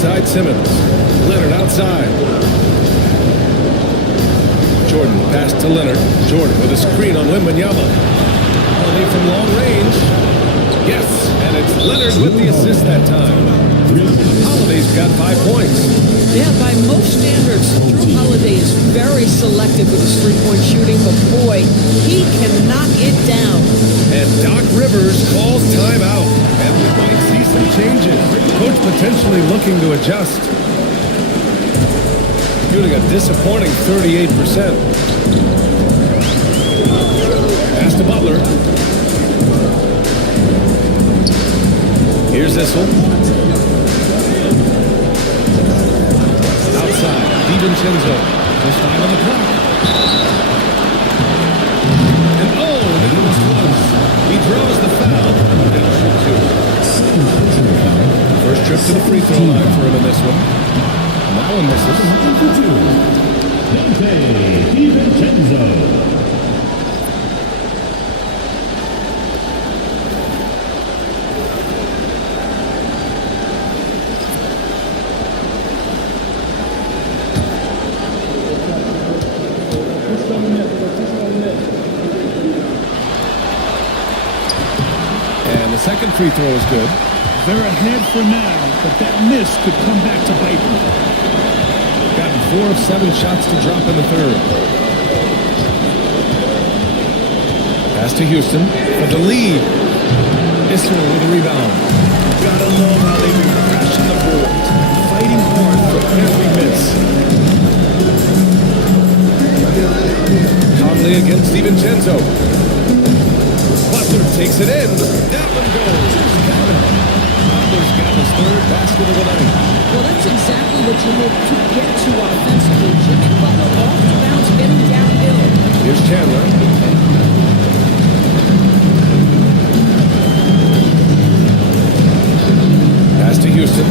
inside Simmons. Leonard outside. Jordan pass to Leonard. Jordan with a screen on Wembanyama. Holiday from long range. Yes, and it's Leonard with the assist that time. Holiday's got 5 points. Yeah, by most standards, Drew Holiday is very selective with his three-point shooting, but boy, he can knock it down. And Doc Rivers calls timeout. And we might see some changes. Coach potentially looking to adjust. Shooting a disappointing 38%. Pass to Butler. Here's Issel. Outside, DiVincenzo. Just 5 on the clock. And that was close. He draws the foul. First trip to the free throw line for him in this one. That one misses. Dante DiVincenzo. And the second free throw is good. They're ahead for now, but that miss could come back to bite them. Gotten 4 of 7 shots to drop in the third. Pass to Houston for the lead. Issel with a rebound. Gotta love how they've been crashing the boards, fighting hard for every miss. Conley against DiVincenzo. Butler takes it in. That one goes. Butler's got his third basket of the night. Well, that's exactly what you hope to get to offensively. Jimmy Butler off the bounce, getting downhill. Here's Chandler. Pass to Houston.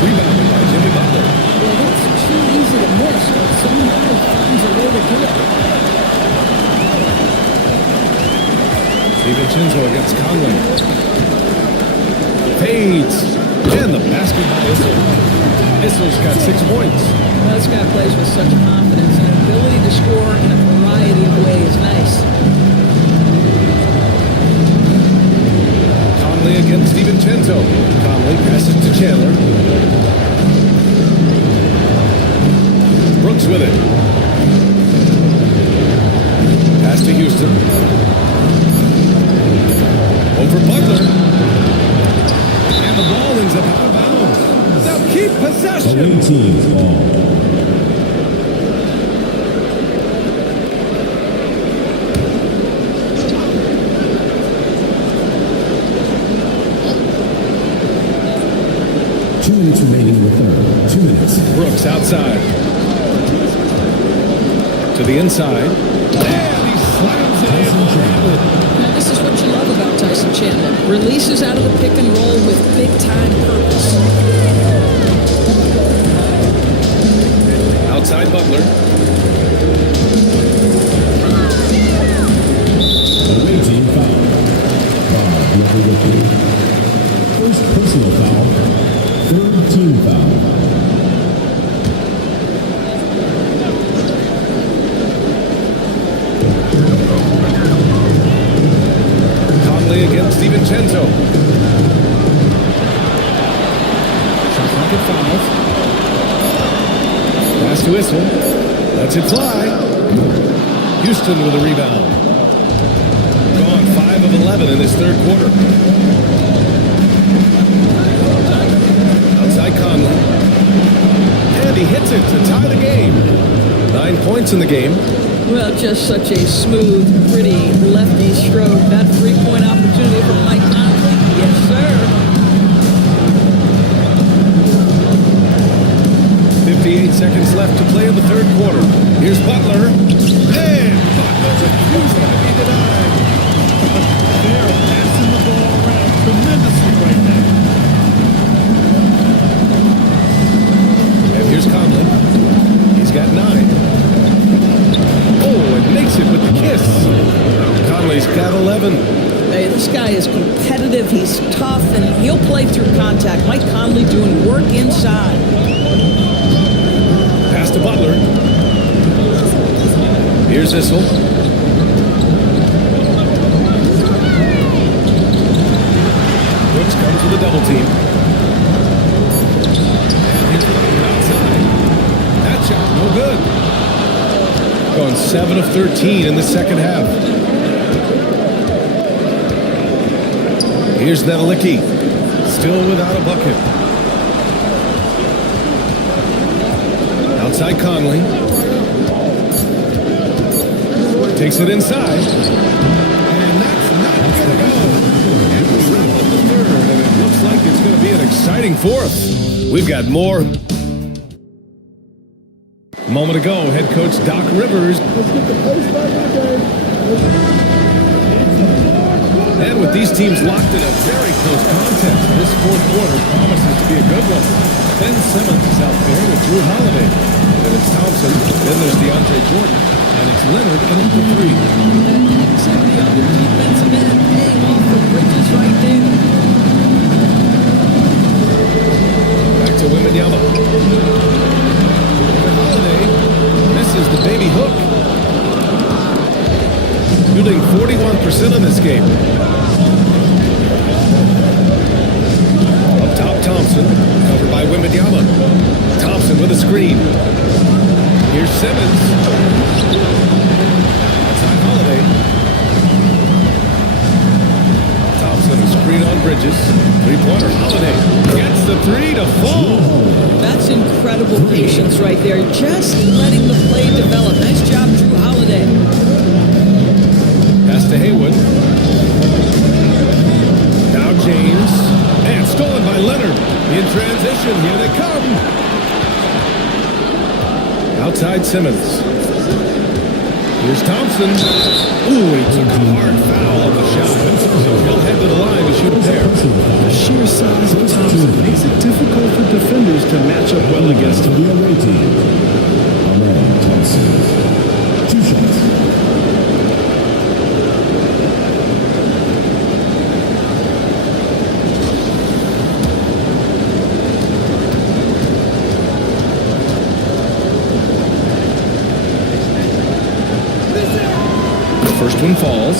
Rebounded by Jimmy Butler. Well, that's too easy to miss, but somehow he finds a way to do it. DiVincenzo against Conley. Fades. And the basket by Issel. Issel's got 6 points. Well, this guy plays with such confidence, and ability to score in a variety of ways. Nice. Conley against DiVincenzo. Conley passes to Chandler. Brooks with it. Pass to Houston. Over Butler. And the ball ends up out of bounds. They'll keep possession. Away team's ball. Remaining in the third. 2 minutes. Brooks outside. To the inside. And he slams it in. Now, this is what you love about Tyson Chandler. Releases out of the pick and roll with big-time purpose. Outside Butler. Away team foul. Bob with the rookie. First personal foul. Third team foul. Conley against DiVincenzo. Shot clock at 5. Pass to Issel. Lets it fly. Houston with a rebound. Gone 5 of 11 in this third quarter. Outside Conley. And he hits it to tie the game. 9 points in the game. Well, just such a smooth, pretty lefty stroke. That three-point opportunity for Mike Conley. Yes, sir. 58 seconds left to play in the third quarter. Here's Butler. And Butler refusing to be denied. They're passing the ball around tremendously right now. And here's Conley. He's got 9. Oh, got 11. Hey, this guy is competitive, he's tough, and he'll play through contact. Mike Conley doing work inside. Pass to Butler. Here's Issel. Brooks comes with a double team. And here's Butler outside. That shot, no good. Going 7 of 13 in the second half. Here's Nedelicki. Still without a bucket. Outside Conley. Takes it inside. And that's not going to go. And we wrap up the third. And it looks like it's going to be an exciting fourth. We've got more. A moment ago, head coach Doc Rivers. And with these teams locked in a very close contest, this fourth quarter promises to be a good one. Ben Simmons is out there with Drew Holiday. Then it's Thompson. Then there's DeAndre Jordan. And it's Leonard in the three. Some of the other defensive men paying off for Bridges right there. Back to Wembanyama. Holiday misses the baby hook. Shooting 41% in this game. Up top, Thompson. Covered by Wembanyama. Thompson with a screen. Here's Simmons. Outside Holiday. Thompson, a screen on Bridges. Three-pointer. Holiday gets the three to fall. That's incredible patience right there. Just letting the play develop. Nice job, Drew Holiday. Pass to Haywood. Now James. And stolen by Leonard. In transition. Here they come. Outside Simmons. Here's Thompson. Ooh, he took a hard foul on the shot. He'll head to the line to shoot a pair. The sheer size of Thompson makes it difficult for defenders to match up well against him. The away team. Amen Thompson. 2 shots. First one falls.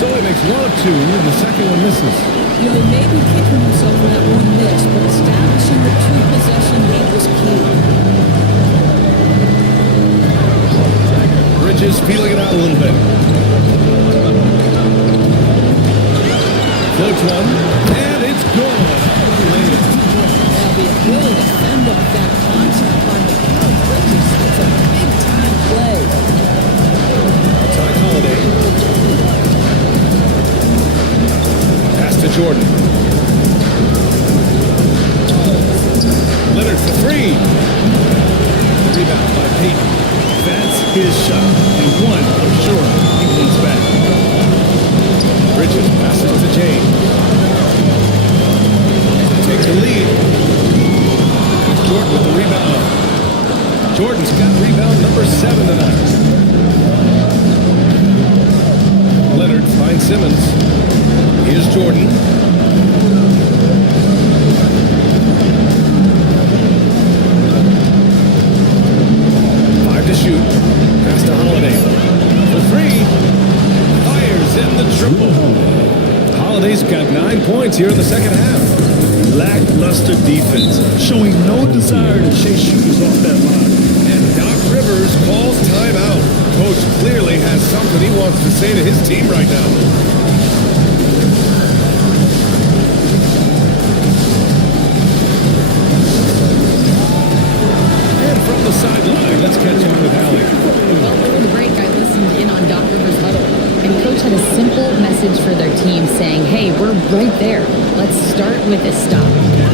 So he makes 1 of 2, and the second one misses. You know, he may be kicking himself for that one miss, but establishing the two-possession lead was key. Bridges feeling it out a little bit. Floats one, and it's good. Now, the ability to fend off that contact by Mikal Bridges, it's a big-time play. Outside Holiday. Pass to Jordan. Leonard for three. Rebound by Payton. That's his shot. And one, I'm sure, he wants back. Bridges passes to James. Takes the lead. It's Jordan with the rebound. Jordan's got rebound number 7 tonight. Leonard finds Simmons. Here's Jordan. To shoot. Pass to Holiday. For three. Fires in the triple. Holiday's got 9 points here in the second half. Lackluster defense, showing no desire to chase shooters off that line. And Doc Rivers calls timeout. Coach clearly has something he wants to say to his team right now. From the sideline, let's catch up with Hallie. Well, before the break, I listened in on Doc Rivers' huddle, and Coach coach had a simple message for their team saying, hey, we're right there. Let's start with a stop.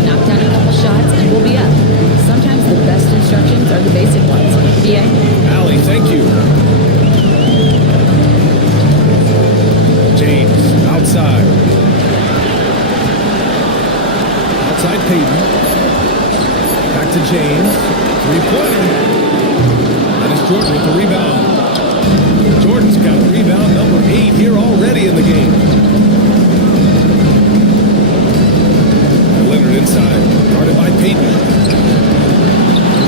Knock down a couple shots and we'll be up. Sometimes the best instructions are the basic ones. BA? Allie, thank you. James, outside. Outside Peyton. Back to James. Three-pointer. That is Jordan with the rebound. Jordan's got rebound number 8 here already in the game. Leonard inside. Guarded by Peyton.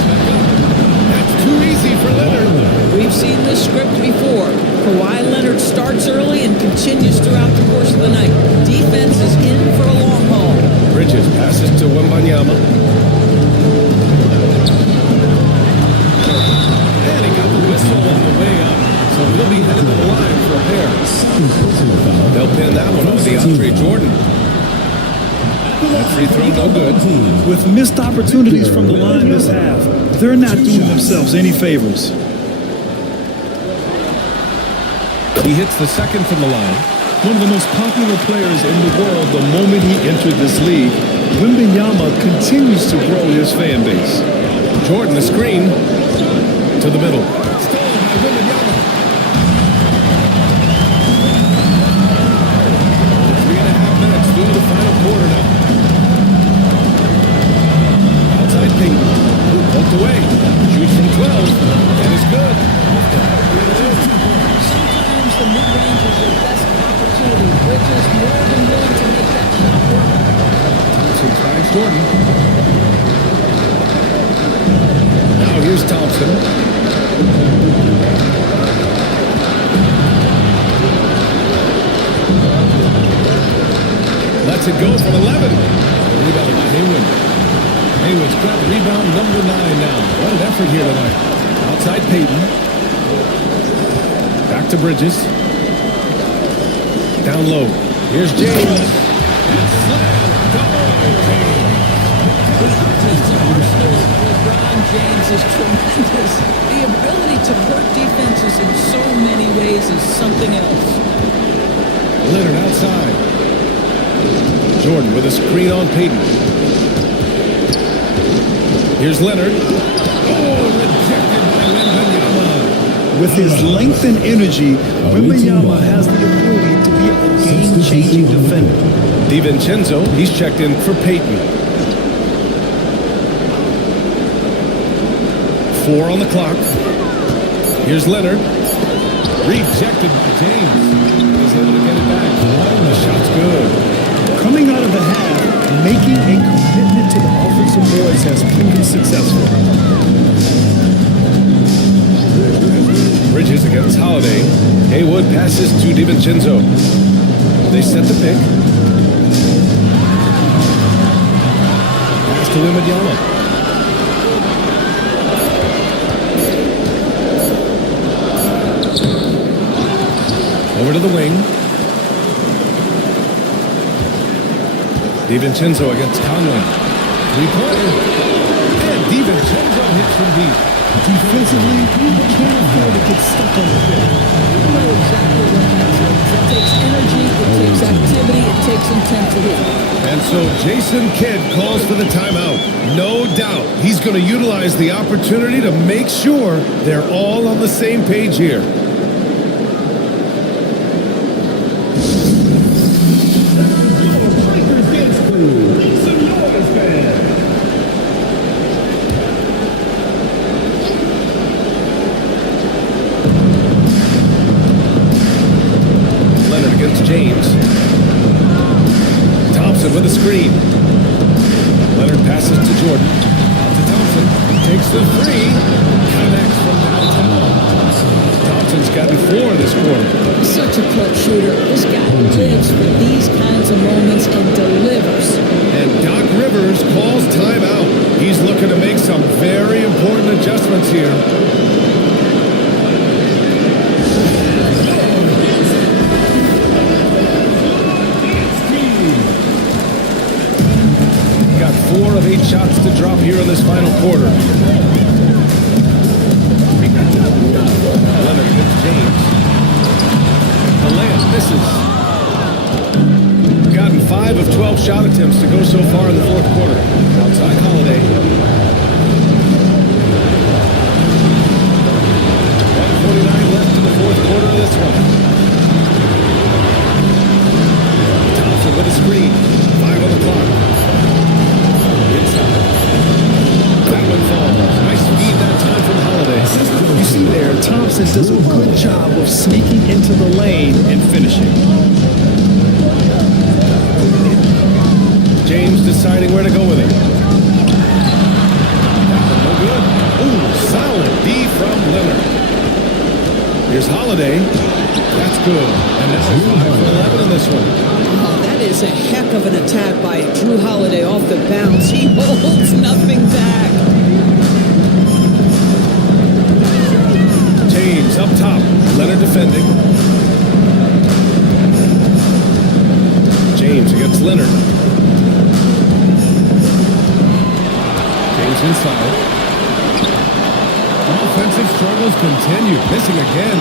Back up. That's too easy for Leonard. We've seen this script before. Kawhi Leonard starts early and continues throughout the course of the night. Defense is in for a long haul. Bridges passes to Wembanyama. And he got the whistle on the way up. So he'll be headed to the line for a pair. Second personal foul. They'll pin that one on DeAndre Jordan. That free throw no good. With missed opportunities from the line this half, they're not doing themselves any favors. He hits the second from the line. One of the most popular players in the world the moment he entered this league, Wembanyama continues to grow his fan base. Jordan, the screen to the middle. Stolen by Wembanyama. 3.5 minutes through the final quarter now. Outside Peyton. Poked away. Shoots from 12. And it's good. Sometimes the mid-range is your best opportunity. Bridges more than willing to make that shot work. Thompson finds Jordan. Now here's Thompson. Lets it go from 11. Rebound by Haywood. Haywood's got rebound number 9 now. What an effort here tonight. Outside Peyton. Back to Bridges. Down low. Here's James. And slam. Double James. LeBron James is tremendous. The ability to hurt defenses in so many ways is something else. Leonard outside. Jordan with a screen on Peyton. Here's Leonard. Oh, rejected by Wembanyama. With his length and energy, Wembanyama has the ability to be a game-changing defender. DiVincenzo, he's checked in for Peyton. 4 on the clock. Here's Leonard. Rejected by James. He's able to get it back. The shot's good. Coming out of the half, making a commitment to the offensive boards has proven successful. Bridges against Holiday. Haywood passes to DiVincenzo. They set the pick. Pass to Wembanyama. Over to the wing. DiVincenzo against Conley. Three-pointer. And DiVincenzo hits from deep. Defensively, you can't afford to get stuck on the field. You know exactly what that takes. It takes energy, it takes activity, it takes intensity. And so Jason Kidd calls for the timeout. No doubt he's going to utilize the opportunity to make sure they're all on the same page here. Leonard against James. Thompson with a screen. Leonard passes to Jordan. Out to Thompson. Takes the three. Connects from downtown. Thompson's gotten 4 this quarter. Such a clutch shooter. This guy lives for these kinds of moments and delivers. And Doc Rivers calls timeout. He's looking to make some very important adjustments here. Got 4 of 8 shots to drop here in this final quarter. Leonard against James. The layup misses. Gotten 5 of 12 shot attempts to go so far in the fourth quarter. Outside Holiday. 1:49 left in the fourth quarter of this one. Thompson with a screen. 5 on the clock. Inside. That one falls. Nice speed that time from Holiday. You see there, Thompson does a good job of sneaking into the lane and finishing. James deciding where to go with it. No good. Ooh, solid D from Leonard. Here's Holiday. That's good. And now 5 for 11 in this one. Oh, that is a heck of an attack by Drew Holiday off the bounce. He holds nothing back. James up top. Leonard defending. James against Leonard. James inside. Offensive struggles continue. Missing again.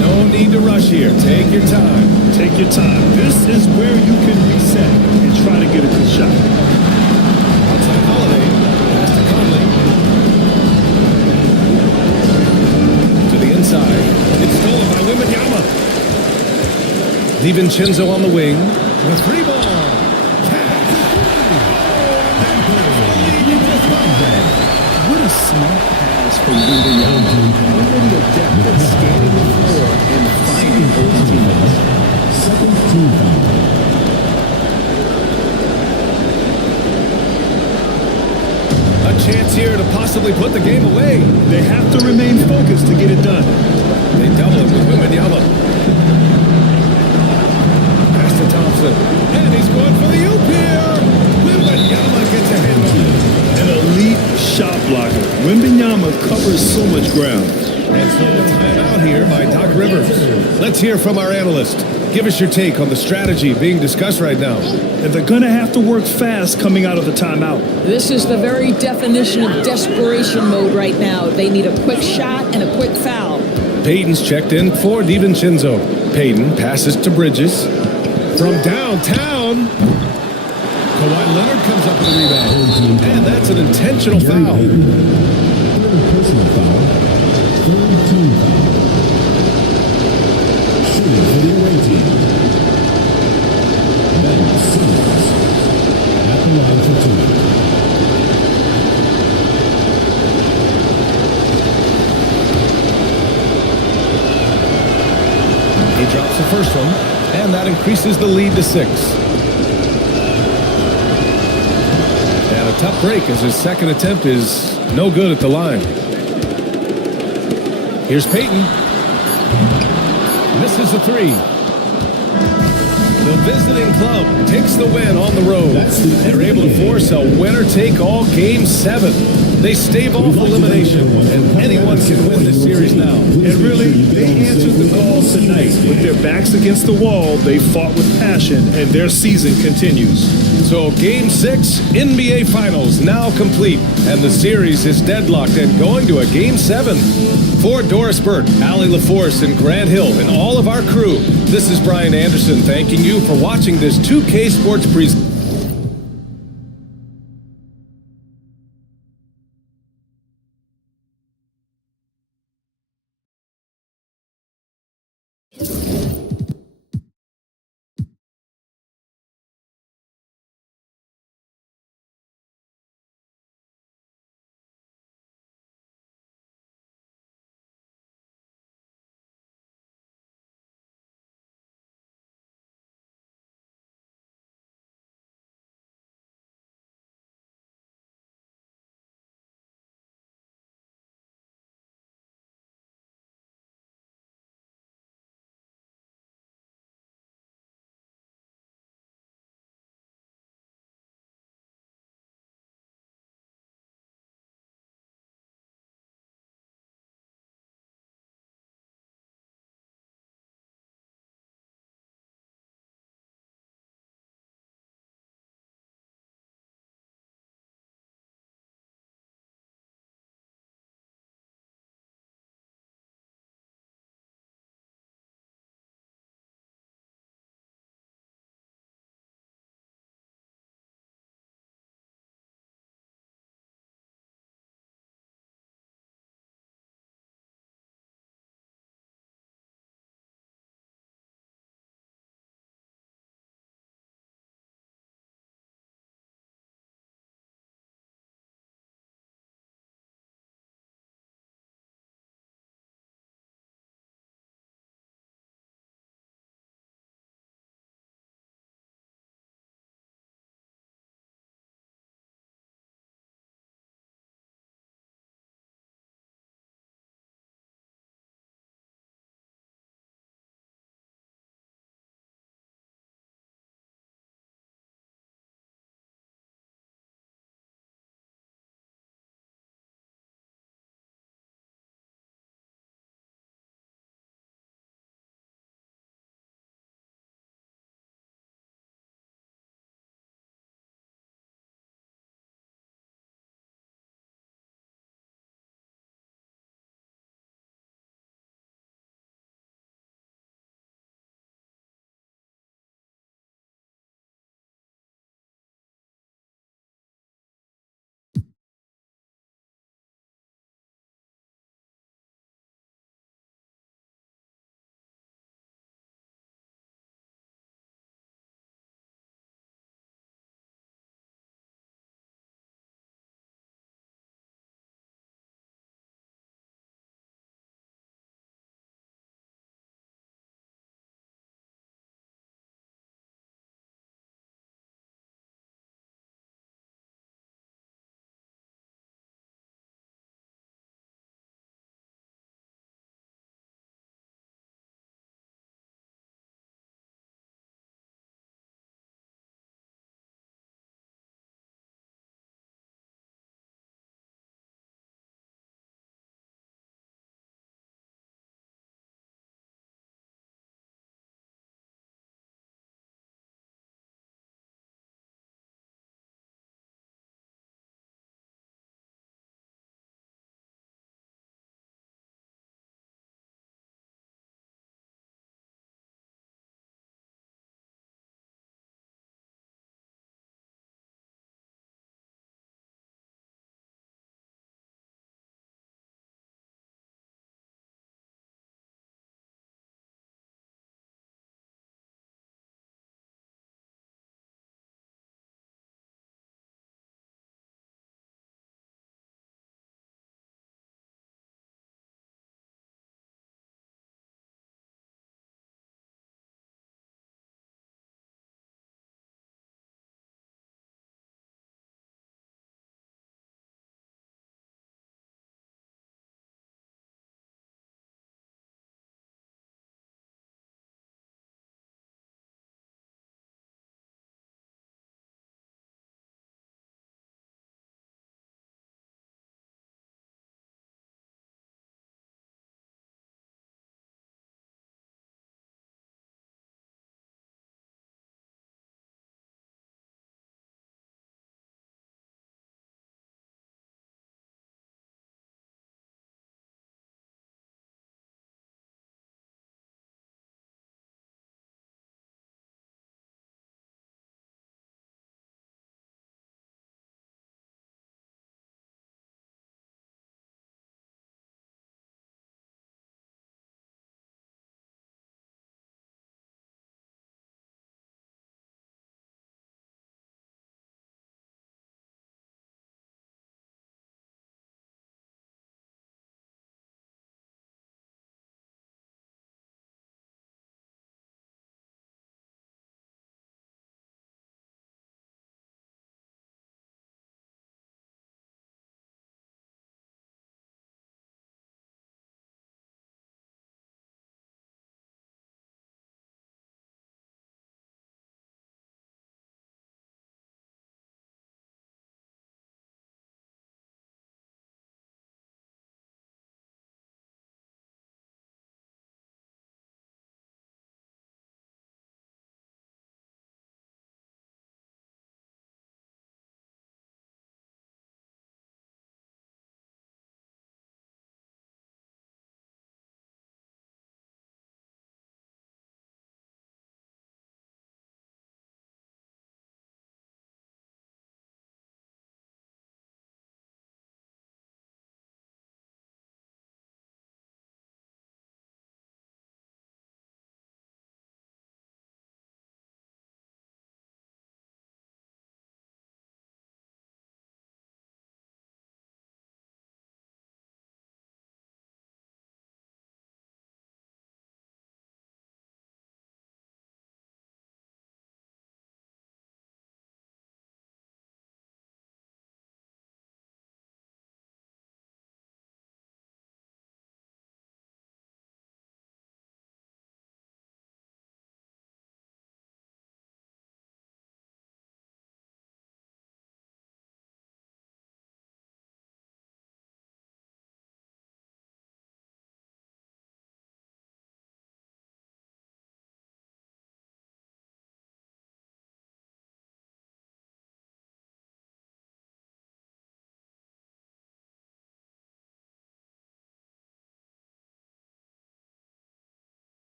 No need to rush here. Take your time. Take your time. This is where you can reset and try to get a good shot. Outside Holiday. Pass to Conley. To the inside. It's stolen by Wembanyama. DiVincenzo on the wing. The 3-ball. What a smart pass from Wembanyama. Already adept at scanning the floor and finding open teammates. Second team foul. A chance here to possibly put the game away. They have to remain focused to get it done. They double it with Wembanyama. Pass to Thompson. And he's going for the oop here. Wembanyama gets a handle. An elite shot blocker. Wembanyama covers so much ground. And so a timeout here by Doc Rivers. Let's hear from our analyst. Give us your take on the strategy being discussed right now. And they're going to have to work fast coming out of the timeout. This is the very definition of desperation mode right now. They need a quick shot and a quick foul. Payton's checked in for DiVincenzo. Payton passes to Bridges. From downtown, Kawhi Leonard comes up with a rebound. And that's an intentional foul. Third personal foul. Third team foul. Shooting for the away team. Ben Simmons at the line for 2. He drops the first one, and that increases the lead to 6. And a tough break as his second attempt is no good at the line. Here's Payton. Misses the 3. The visiting club takes the win on the road. They're able to force a winner-take-all Game 7. They stave off elimination, and anyone can win this series now. And really, they answered the call tonight. With their backs against the wall, they fought with passion, and their season continues. So Game 6 NBA Finals now complete, and the series is deadlocked and going to a Game 7. For Doris Burke, Allie LaForce, and Grant Hill, and all of our crew, this is Brian Anderson thanking you for watching this 2K Sports presentation.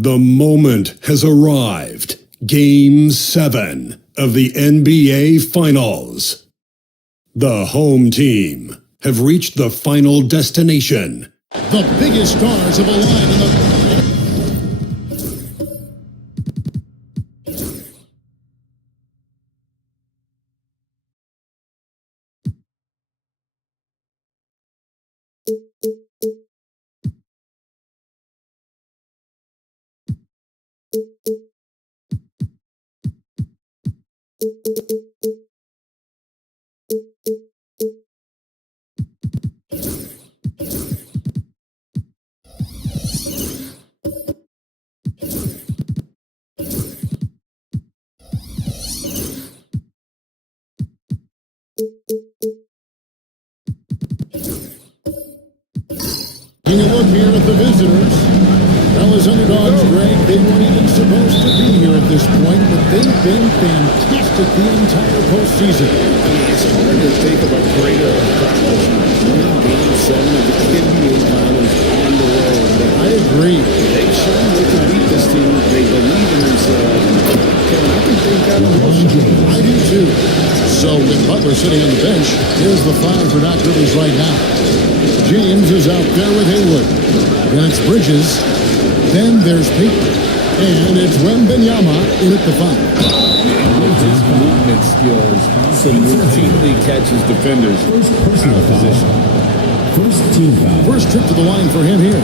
The moment has arrived. Game 7 of the NBA Finals. The home team have reached the final destination. The biggest stars have aligned in the... Taking a look here at the visitors. Well, as underdogs, Greg, they weren't even supposed to be here at this point, but they've been fantastic the entire postseason. It's hard to think of a greater accomplishment. Winning Game 7 of the NBA Finals on the road. But I agree. they've shown they can beat this team. They believe in themselves. Kevin, I think they've got a I do too. So with Butler sitting on the bench, here's the five for Doc Rivers right now. James is out there with Hayward. Then it's Bridges. Then there's Payton. And it's Wembanyama in at the five. His movement skills to routinely catches defenders out of position. First team foul. First trip to the line for him here.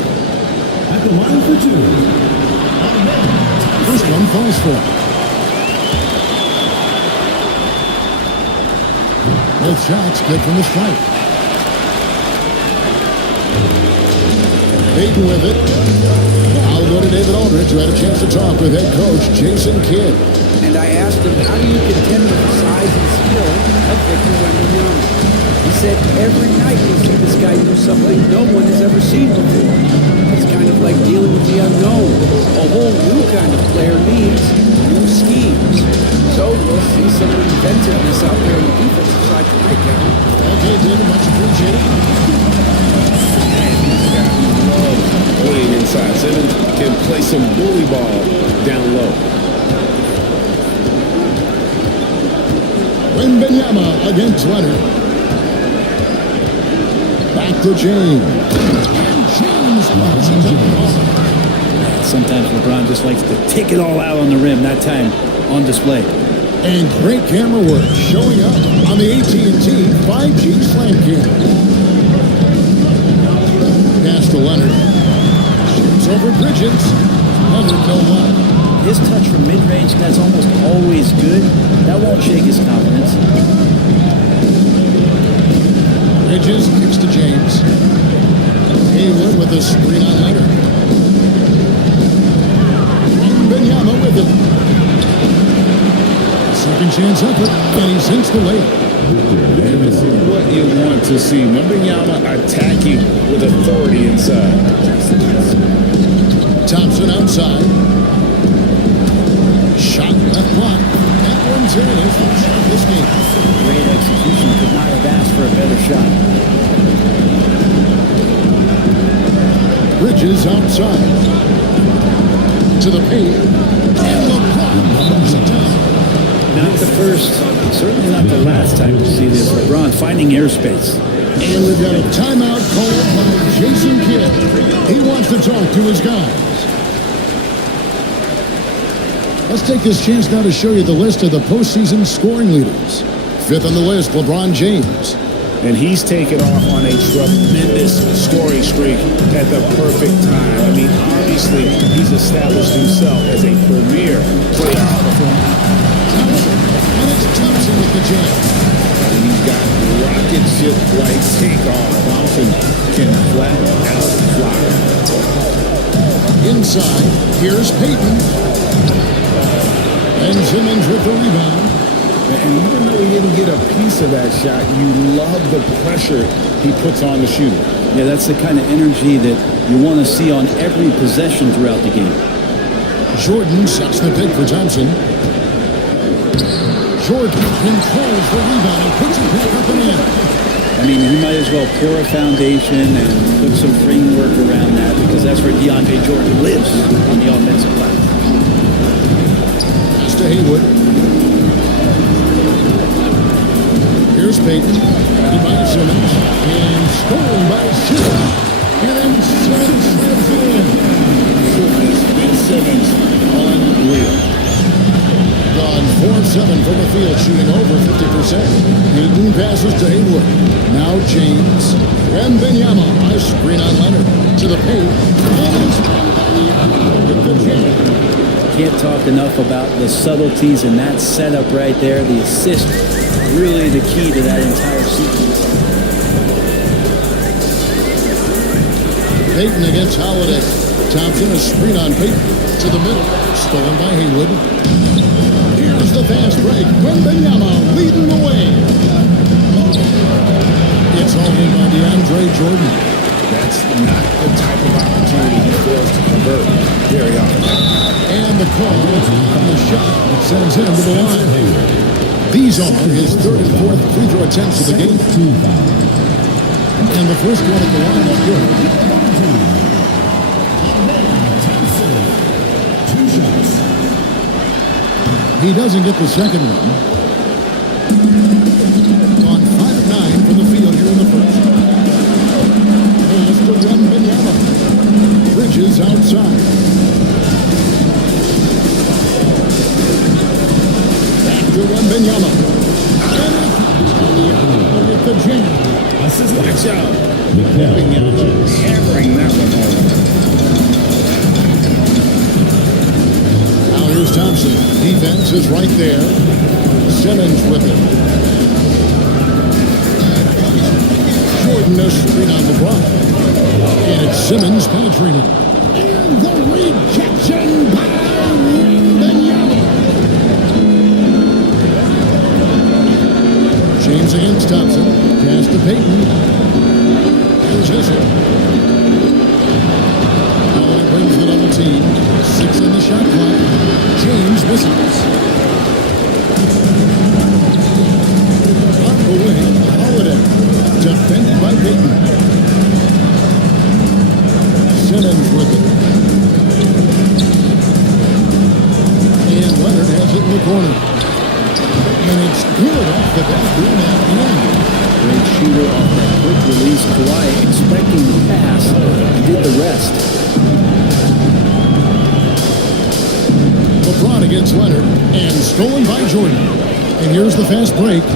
At the line for two. First one falls for him. Both shots good from the stripe. Payton with it. I'll go to David Aldridge, who had a chance to talk with head coach Jason Kidd. And I asked him, how do you contend with the size and skill of Victor Wembanyama? He said, every night you see this guy do something no one has ever seen before. It's kind of like dealing with the unknown. A whole new kind of player needs new schemes. So we'll see some inventiveness out there on the defensive side tonight, Kevin. Okay, David, much appreciated. Playing inside. Simmons can play some bully ball down low. Wembanyama against Leonard. Back to James. And James bounces up the ball. Sometimes LeBron just likes to take it all out on the rim, that time on display. And great camera work showing up on the AT&T 5G Slam Cam. Pass to Leonard. Shoots over Bridges. Leonard no one. His touch from mid-range, that's almost always good. That won't shake his confidence. Bridges kicks to James. Hayward with a screen on Leonard. Wembanyama with it. Second chance effort, and he sinks the layup. This is what you want to see. Wembanyama attacking with authority inside. Thompson outside. Shot left block. That one's in. His first shot this game. Great execution. Could not have asked for a better shot. Bridges outside. To the paint. And LeBron puts it down. Not the first, certainly not the last time we see this. LeBron finding airspace. And we've got a timeout called by Jason Kidd. He wants to talk to his guys. Let's take this chance now to show you the list of the postseason scoring leaders. Fifth on the list, LeBron James. And he's taken off on a tremendous scoring streak at the perfect time. I mean, obviously, he's established himself as a premier playoff performer. And it's Thompson with the jam. And he's got rocket ship-like takeoff. Thompson can flat out fly. Inside, here's Payton. And Simmons with the rebound. And even though he didn't get a piece of that shot, you love the pressure he puts on the shooter. Yeah, that's the kind of energy that you want to see on every possession throughout the game. Jordan sets the pick for Thompson. Jordan controls the rebound and puts it back up and in. I mean, he might as well pour a foundation and put some framework around that because that's where DeAndre Jordan lives on the offensive platform. Pass to Haywood. Here's Payton. Guarded by Simmons. And stolen by Simmons. And then Simmons slips it in. Ben Simmons, unreal. Gone 4-7 from the field, shooting over 50%. Payton passes to Haywood. Now James. Wembanyama. A screen on Leonard. To the paint. And it's Wembanyama with the jam. Can't talk enough about the subtleties in that setup right there. The assist, really the key to that entire sequence. Payton against Holiday. Thompson, a screen on Payton. To the middle. Stolen by Haywood. Here's the fast break. Wembanyama leading the way. It's all in by DeAndre Jordan. That's not the type of opportunity he fails to convert very often. And the call on the shot that sends him to the line. These are his third and fourth free throw attempts of the game. And the first one at the line is good. He doesn't get the second one. On 5 of 9 from the field here in the first. Pass to Wembanyama. Bridges outside. Back to Wembanyama. And with the jam. Watch out. Wembanyama hammering that one home. Here's Thompson. Defense is right there. Simmons with it. Jordan a screen on LeBron. And it's Simmons penetrating. And the rejection by Wembanyama. James against Thompson. Pass to Payton. Here's Issel. Brings the double team. 6 in the shot clock. James misses. On the wing, Holiday. Defended by Payton. Simmons with it. And Leonard has it in the corner. And it's good off the back rim. Great shooter off that quick release. Kawhi expecting the pass and did the rest. LeBron against Leonard, and stolen by Jordan. And here's the fast break. And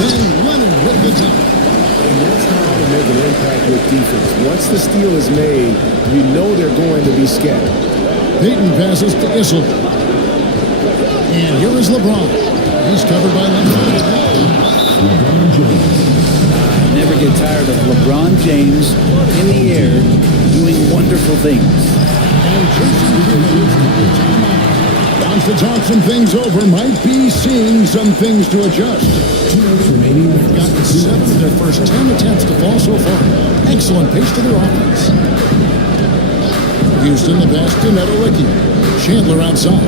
then Leonard with the dunk. And that's how to make an impact with defense. Once the steal is made, you know they're going to be scattered. Payton passes to Issel. And here is LeBron. He's covered by Leonard. LeBron James. Never get tired of LeBron James in the air doing wonderful things. Wants to talk some things over. Might be seeing some things to adjust. They've gotten 7 of their first 10 attempts to fall so far. Excellent pace to their offense. Houston, the pass to Neto Ricky. Chandler outside.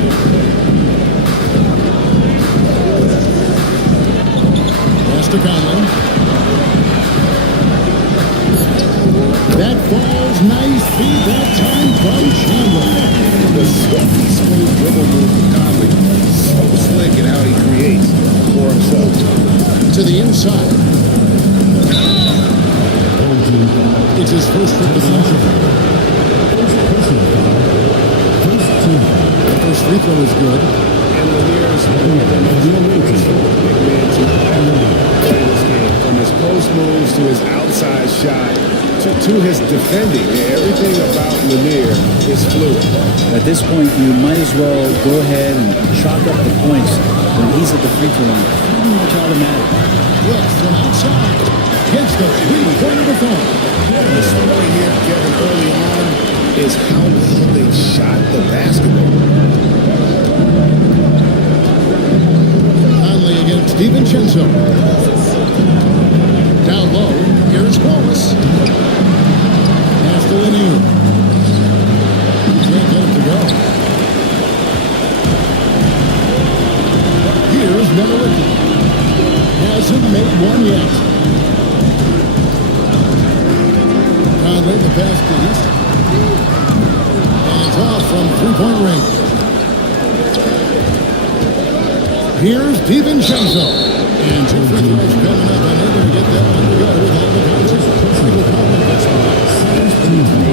Pass to Conley. That falls nice feed that time from Chandler. The silky smooth dribble move from Conley. So slick in how he creates for himself. To the inside. It's his first trip to the line. The first free throw is good. And the years big man to to his defending. Everything about Lanier is fluid. At this point, you might as well go ahead and chalk up the points when he's at the free throw line. Pretty much automatic. Brooks from outside gets the three-pointer to fall. The story here, Kevin, early on is how well they shot the basketball. Conley against DiVincenzo. Down low, here's Wallace. Pass to Lanier. Can't get it to go. Here's Menelicki. Hasn't made one yet. Conley, the pass to Houston. And it's off from three-point range. Here's DiVincenzo. And two free throws coming up. Unable to get that one to go with all the coaches.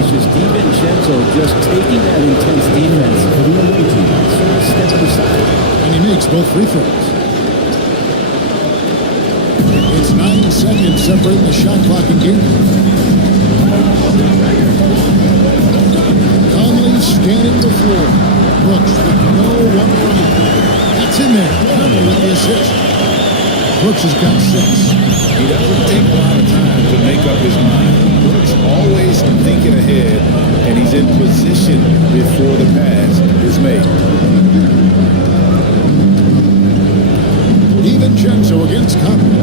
It's DiVincenzo just taking that intense defense and sort of stepping aside. And he makes both free throws. It's 9 seconds separating the shot clock and game. Conley scanning the floor. Brooks with no one around. That's in there. Conley with the assist. Brooks has got 6. He doesn't take a lot of time to make up his mind. Brooks always thinking ahead, and he's in position before the pass is made. DiVincenzo against Conley.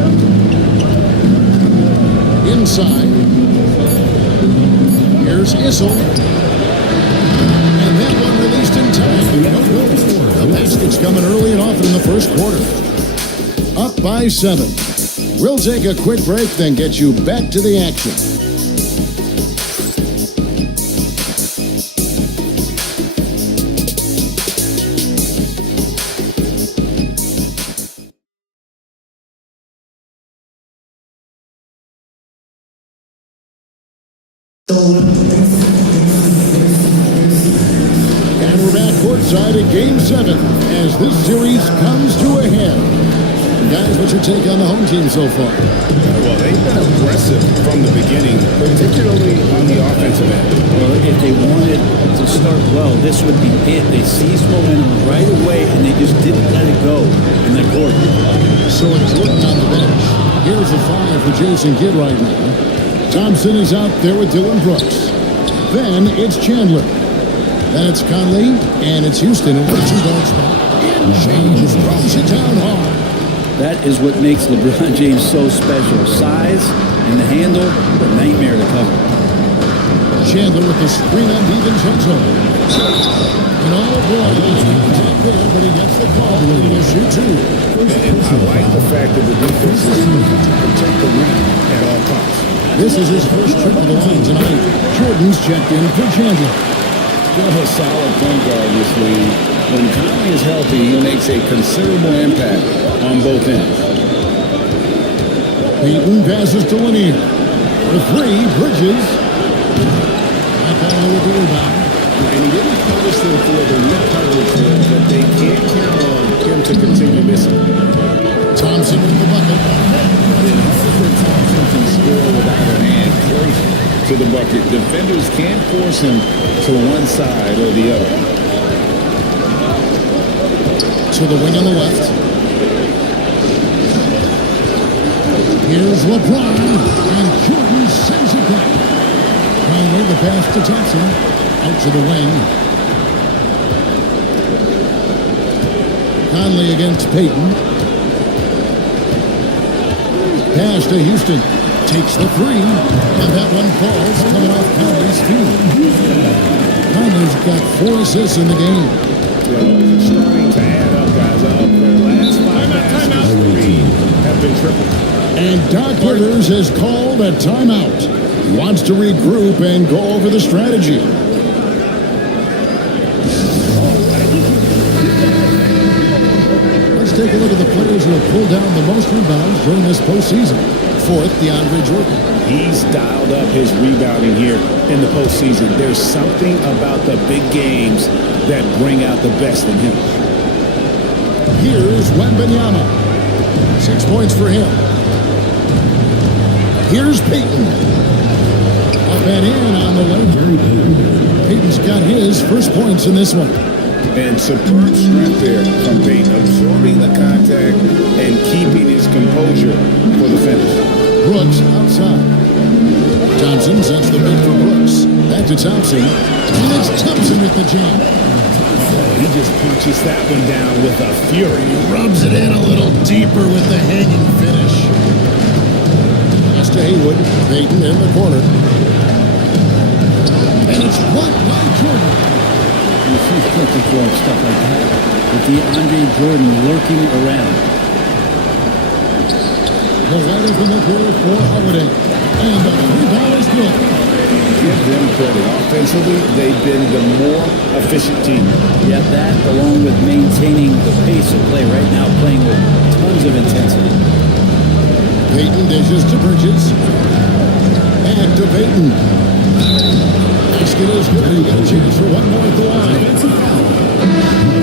Inside. Here's Issel. And that one released in time. No good. The basket's coming early and often in the first quarter. Up by 7. We'll take a quick break, then get you back to the action. And we're back courtside at Game 7 as this series comes to a head. Guys, what's your take on the home team so far? Well, they've been aggressive from the beginning, particularly on the offensive end. Well, if they wanted to start well, this would be it. They seized momentum right away, and they just didn't let it go in that quarter. So it's Jordan on the bench. Here's a 5 for Jason Kidd right now. Thompson is out there with Dylan Brooks. Then it's Chandler. Then it's Conley, and it's Houston in the two-guard spot. And James throws it down hard. That is what makes LeBron James so special. Size and the handle, a nightmare to cover. Chandler with the screen on DiVincenzo. And oh boy, he's not there, but he gets the call. He will shoot 2. And I like the fact that the defense is looking to protect the rim at all costs. This is his first trip to the line tonight. Jordan's checked in for Chandler. Still a solid point guard this league. When Conley is healthy, he makes a considerable impact on both ends. Payton passes to Lanier. For 3, Bridges. Back Conley with the rebound. And he didn't punish them for the lip coverage there, but they can't count on him to continue missing. Thompson with the bucket. Thompson can score without an hand close to the bucket. Defenders can't force him to one side or the other. To the wing on the left. Here's LeBron, and Jordan sends it back. Finally, the pass to Thompson. Out to the wing. Conley against Payton. Pass to Houston. Takes the 3, and that one falls coming off Conley's feet. Conley's got 4 assists in the game. Well, starting to add up, guys. Their last 5 passes have been tripled. And Doc Rivers has called a timeout. Wants to regroup and go over the strategy. Let's take a look at the players who have pulled down the most rebounds during this postseason. 4th, DeAndre Jordan. He's dialed up his rebounding here in the postseason. There's something about the big games that bring out the best in him. Here's Wembanyama. 6 points for him. Here's Payton. Up and in on the way. Peyton's got his first points in this one. And superb strength there from Peyton, absorbing the contact and keeping his composure for the finish. Brooks outside. Thompson sends the mid for Brooks. Back to Thompson. And it's Thompson with the jam. He just punches that one down with a fury. Rubs it in a little deeper with the hanging finish. Pass to Haywood. Peyton in the corner. And it's blocked by Jordan. You see perfect throw stuff like that. With DeAndre Jordan lurking around. The wide open look here for Holiday. And the three ball is good. Give them credit. Offensively, they've been the more efficient team. Yeah, that along with maintaining the pace of play right now, playing with tons of intensity. Peyton dishes to Bridges. Back to Peyton. Basket is good. He got a chance for one more at the line.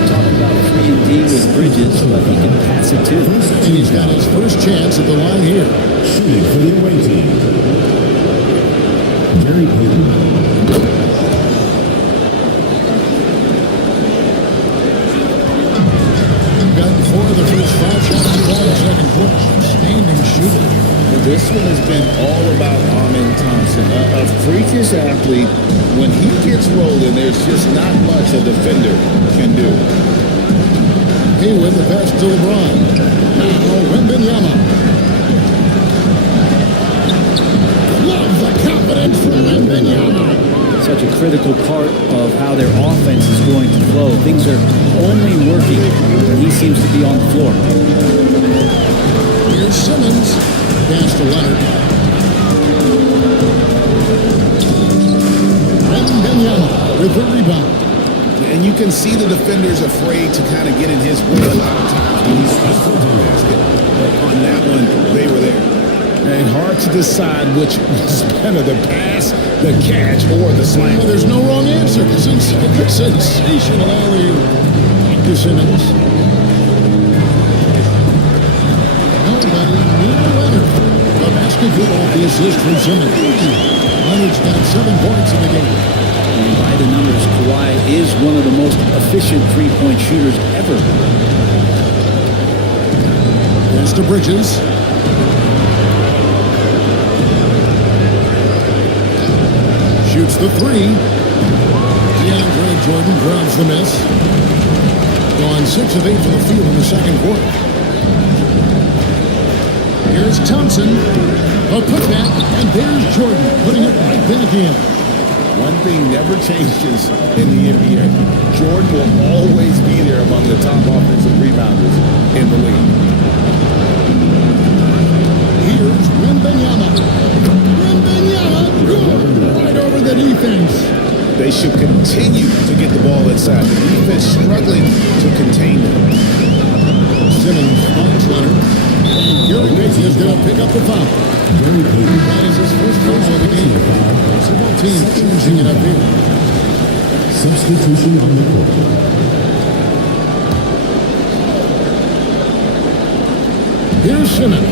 Talk about 3-and-D with Bridges, but he can pass it too. And he's got his first chance at the line here. Shooting for the away team. Gary Payton. Gotten 4 of the first 5 shots in the second quarter. Outstanding shooter. This one has been all about Amen Thompson, a freakish athlete. When he gets rolling, there's just not much a defender can do. Haywood, the pass to LeBron. Now, Wembanyama. Love the confidence from Wembanyama. Such a critical part of how their offense is going to flow. Things are only working when he seems to be on the floor. Here's Simmons. Pass to Leonard. Wembanyama with the rebound. And you can see the defenders afraid to kind of get in his way a lot of times when he's close to the basket. But on that one, they were there. And hard to decide which was better, the pass, the catch, or the slam. Well, there's no wrong answer. Sensational alley-oop. Back to Simmons. Nobody near Leonard. The basket goes off the assist from Simmons. Leonard's got 7 points in the game. And by the numbers, Kawhi is one of the most efficient three-point shooters ever. Pass to Bridges. Shoots the 3. DeAndre Jordan grabs the miss. Gone 6 of 8 for the field in the second quarter. Here's Thompson. A putback, and there's Jordan putting it right back in. One thing never changes in the NBA. Jordan will always be there among the top offensive rebounders in the league. Here's Wembanyama. Wembanyama, good. Right over the defense. They should continue to get the ball inside. The defense struggling to contain them. Simmons finds Leonard. Gary Payton is going to pick up the foul. That is his first foul of the game. Several teams choosing it up here. Substitution on the court. Here's Simmons.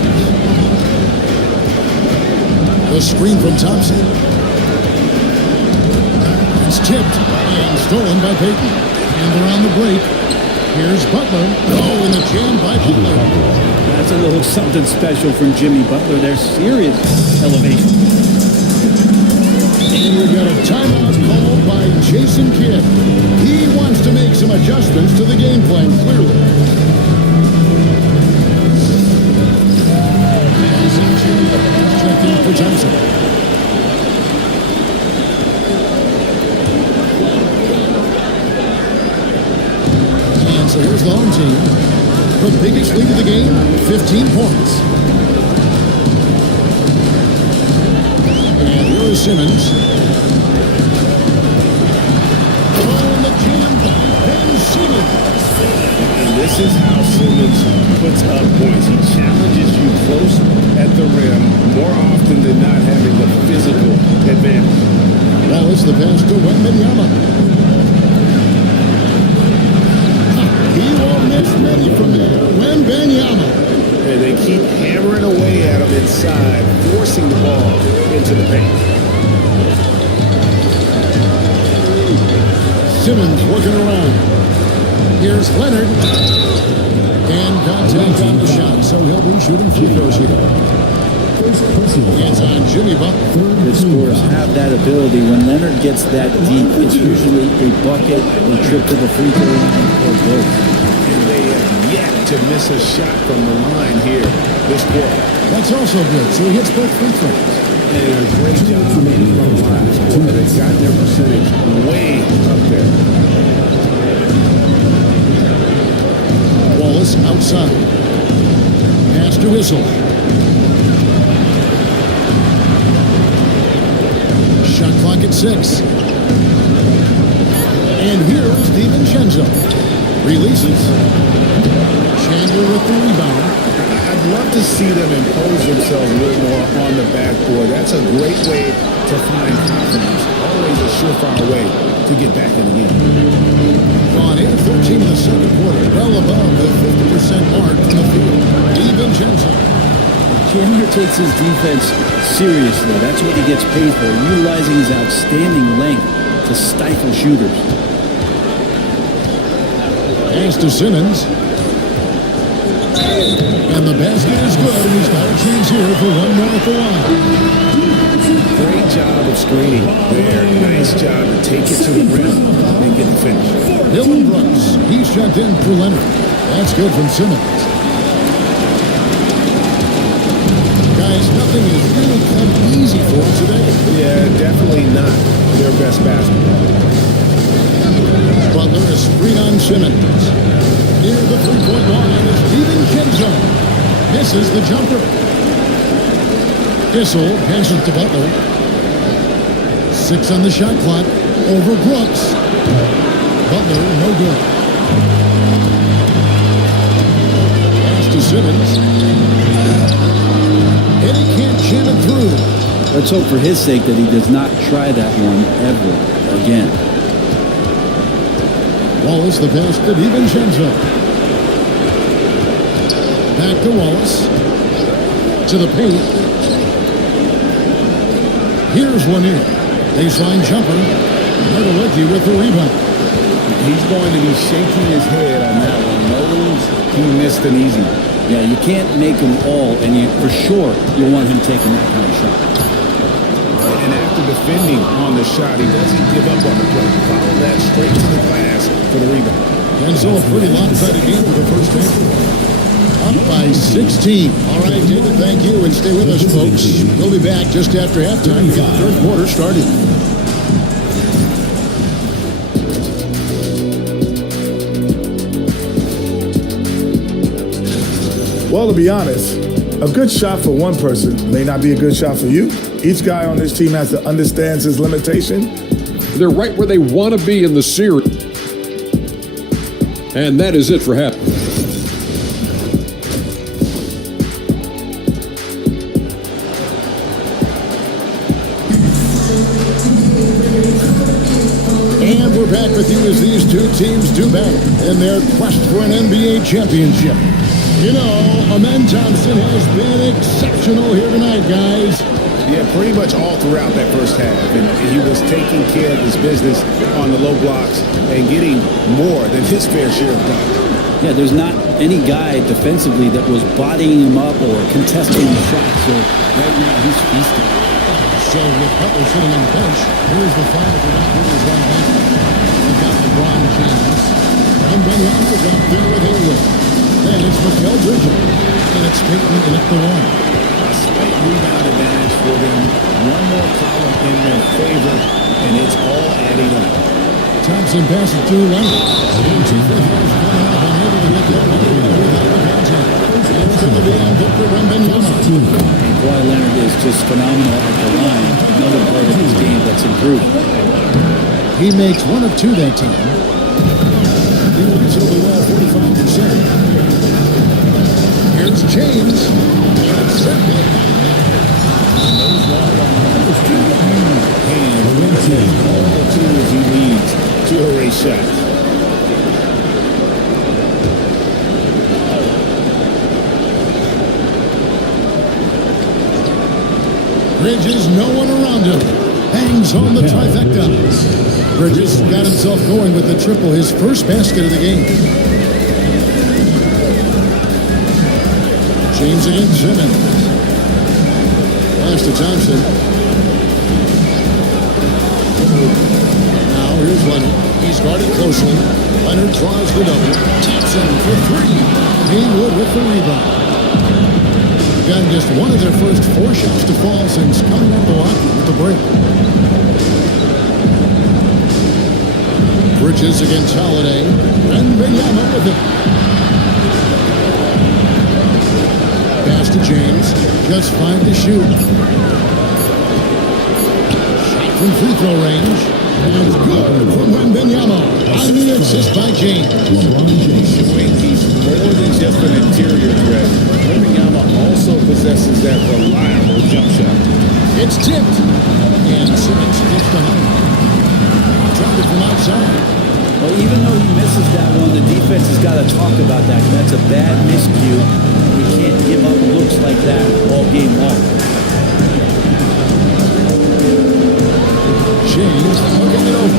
The screen from Thompson. It's tipped and stolen by Payton. And they're on the break. Here's Butler. Oh, and the jam by Butler. That's a little something special from Jimmy Butler. There's serious elevation. And we've got a timeout called by Jason Kidd. He wants to make some adjustments to the game plan, clearly. Checked in for Thompson. And so here's the home team. The biggest lead of the game, 15 points. And here is Simmons. Oh, and the jam by Ben Simmons. And this is how Simmons puts up points. He challenges you close at the rim more often than not, having the physical advantage. Now it's the pass to Wembanyama. He won't miss many from there. Wembanyama. And they keep hammering away at him inside, forcing the ball into the paint. Simmons working around. Here's Leonard. And contact on the shot, so he'll be shooting free throws here. It's on Jimmy Butler. Good scorers have that ability. When Leonard gets that deep, it's usually a bucket, a trip to the free throw line, or both. And they have yet to miss a shot from the line here this quarter. That's also good, so he hits both free throws. And a great job from the last quarter. They got their percentage way up there. Wallace outside. Pass to Whistle. Shot clock at 6. And here's DiVincenzo. Releases. Chandler with the rebound. I'd love to see them impose themselves a little more on the backboard. That's a great way to find confidence. Always a surefire way to get back in the game. On 8:13 of the second quarter, well above the 50% mark from the field. DiVincenzo. Chandler takes his defense seriously. That's what he gets paid for, utilizing his outstanding length to stifle shooters. Pass to Simmons. And the basket is good, and he's got a chance here for one more at the line. Great job of screening there. Nice job to take it to the rim and get the finish. Dylan Brooks. He's checked in for Leonard. That's good from Simmons. Guys, nothing has really come easy for them today. Yeah, definitely not their best basketball. Butler is screen on Simmons. Near the three-point line is DiVincenzo. Misses the jumper. Kissel passes to Butler. 6 on the shot clock. Over Brooks. Butler, no good. Pass to Simmons. And he can't jam it through. Let's hope for his sake that he does not try that one ever again. Wallace, the pass to DiVincenzo. Back to Wallace. To the paint. Here's one in. Baseline jumper. Metallicki with the rebound. He's going to be shaking his head on that one. Knows he missed an easy one. Yeah, you can't make them all, and for sure you'll want him taking that kind of shot. And after defending on the shot, he doesn't give up on the play. Follow that straight to the glass for the rebound. And so a pretty lopsided game for the first half. Up by 16. All right, David, thank you, and stay with us, folks. We'll be back just after halftime to get the third quarter started. Well, to be honest, a good shot for one person may not be a good shot for you. Each guy on this team has to understand his limitation. They're right where they want to be in the series. And that is it for half. And we're back with you as these two teams do battle in their quest for an NBA championship. You know, Amen Thompson has been exceptional here tonight, guys. Yeah, pretty much all throughout that first half. And he was taking care of his business on the low blocks and getting more than his fair share of blocks. Yeah, there's not any guy defensively that was bodying him up or contesting the shot, so right now he's feasting. So with Butler sitting on the bench, here's the final for that Rivers on bench. We've got LeBron James. And Wembanyama's out there with Hayward. Then it's Mikal Bridges. And it's Peyton at the one. A slight rebound advantage for them. One more column in their favor, and it's all adding up. Thompson passes to Leonard. And two free throws coming up and able to get the other without the contact. It's going to be on Victor Wembanyama. Kawhi Leonard is just phenomenal at the line. Another part of his game that's improved. He makes 1 of 2 that time. He will reasonably well 45%. Here's James. All the tools he needs to erase shots. Bridges, no one around him. Hangs on the trifecta. Bridges got himself going with the triple, his first basket of the game. James against Simmons. Pass to Thompson. Now here's Leonard. He's guarded closely. Leonard draws the double. Thompson for three. Haywood with the rebound. Got just one of their first 4 shots to fall since coming up the locker with the break. Bridges against Holiday. And Benyama with it. Pass to James. Just 5 to shoot. Shot from free throw range. And good from Wembanyama. On the assist by James. He's more than just an interior threat. Wembanyama also possesses that reliable jump shot. It's tipped. And Simmons gets the home. Tried it from outside. Well, even though he misses that one, the defense has got to talk about that. That's a bad miscue. We can't give up looks like that all game long. James looking it over.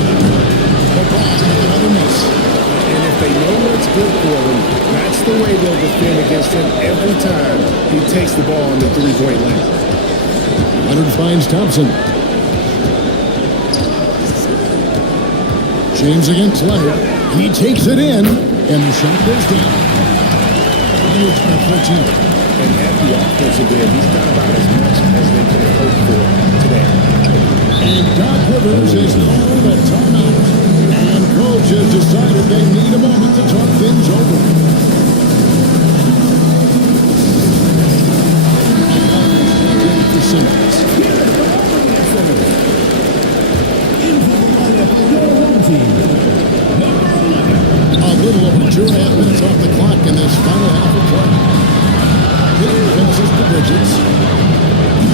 LeBron with another miss. And if they know what's good for them, that's the way they'll defend against him every time he takes the ball on the three-point line. Leonard finds Thompson. James against Leonard. He takes it in, and the shot goes down. Leonard's got 14. And at the offensive end, he's got about as much as they can hope for today. And Doc Rivers is called a timeout. And coach has decided they need a moment to talk things over. For Simmons. A little over 2.5 minutes off the clock in this final half of play. Here passes to Bridges.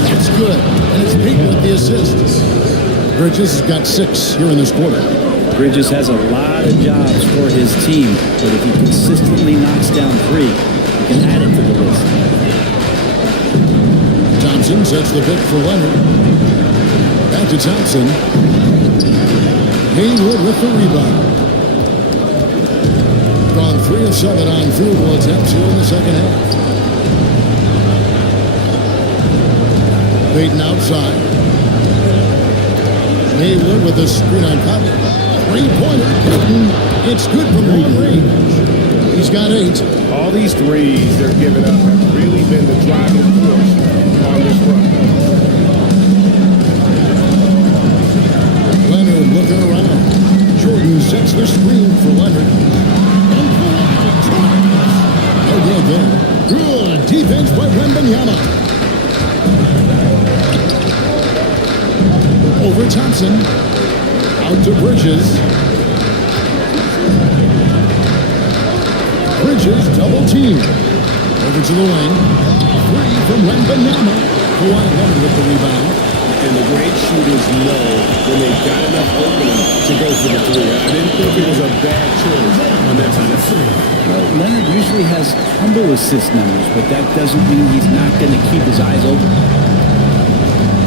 That's good. And it's Pete with the assist. Bridges has got 6 here in this quarter. Bridges has a lot of jobs for his team, but if he consistently knocks down 3, he can add it to the list. Thompson sets the pick for Leonard. Back to Thompson. Haywood with the rebound. Gone 3 of 7 on field goal attempts here in the second half. Payton outside. Haywood with the screen on top. 3-pointer. Payton. It's good from long range. He's got 8. All these threes they're giving up have really been the driving force on this run. Leonard looking around. Jordan sets the screen for Leonard. No good there. Good defense by Wembanyama. Over Thompson. Out to Bridges. Bridges double team. Over to the wing. 3 from Wembanyama. Kawhi Leonard with the rebound. And the great shooters know when they've got enough opening to go for the 3. I didn't think it was a bad choice on that time. Well, Leonard usually has humble assist numbers, but that doesn't mean he's not going to keep his eyes open.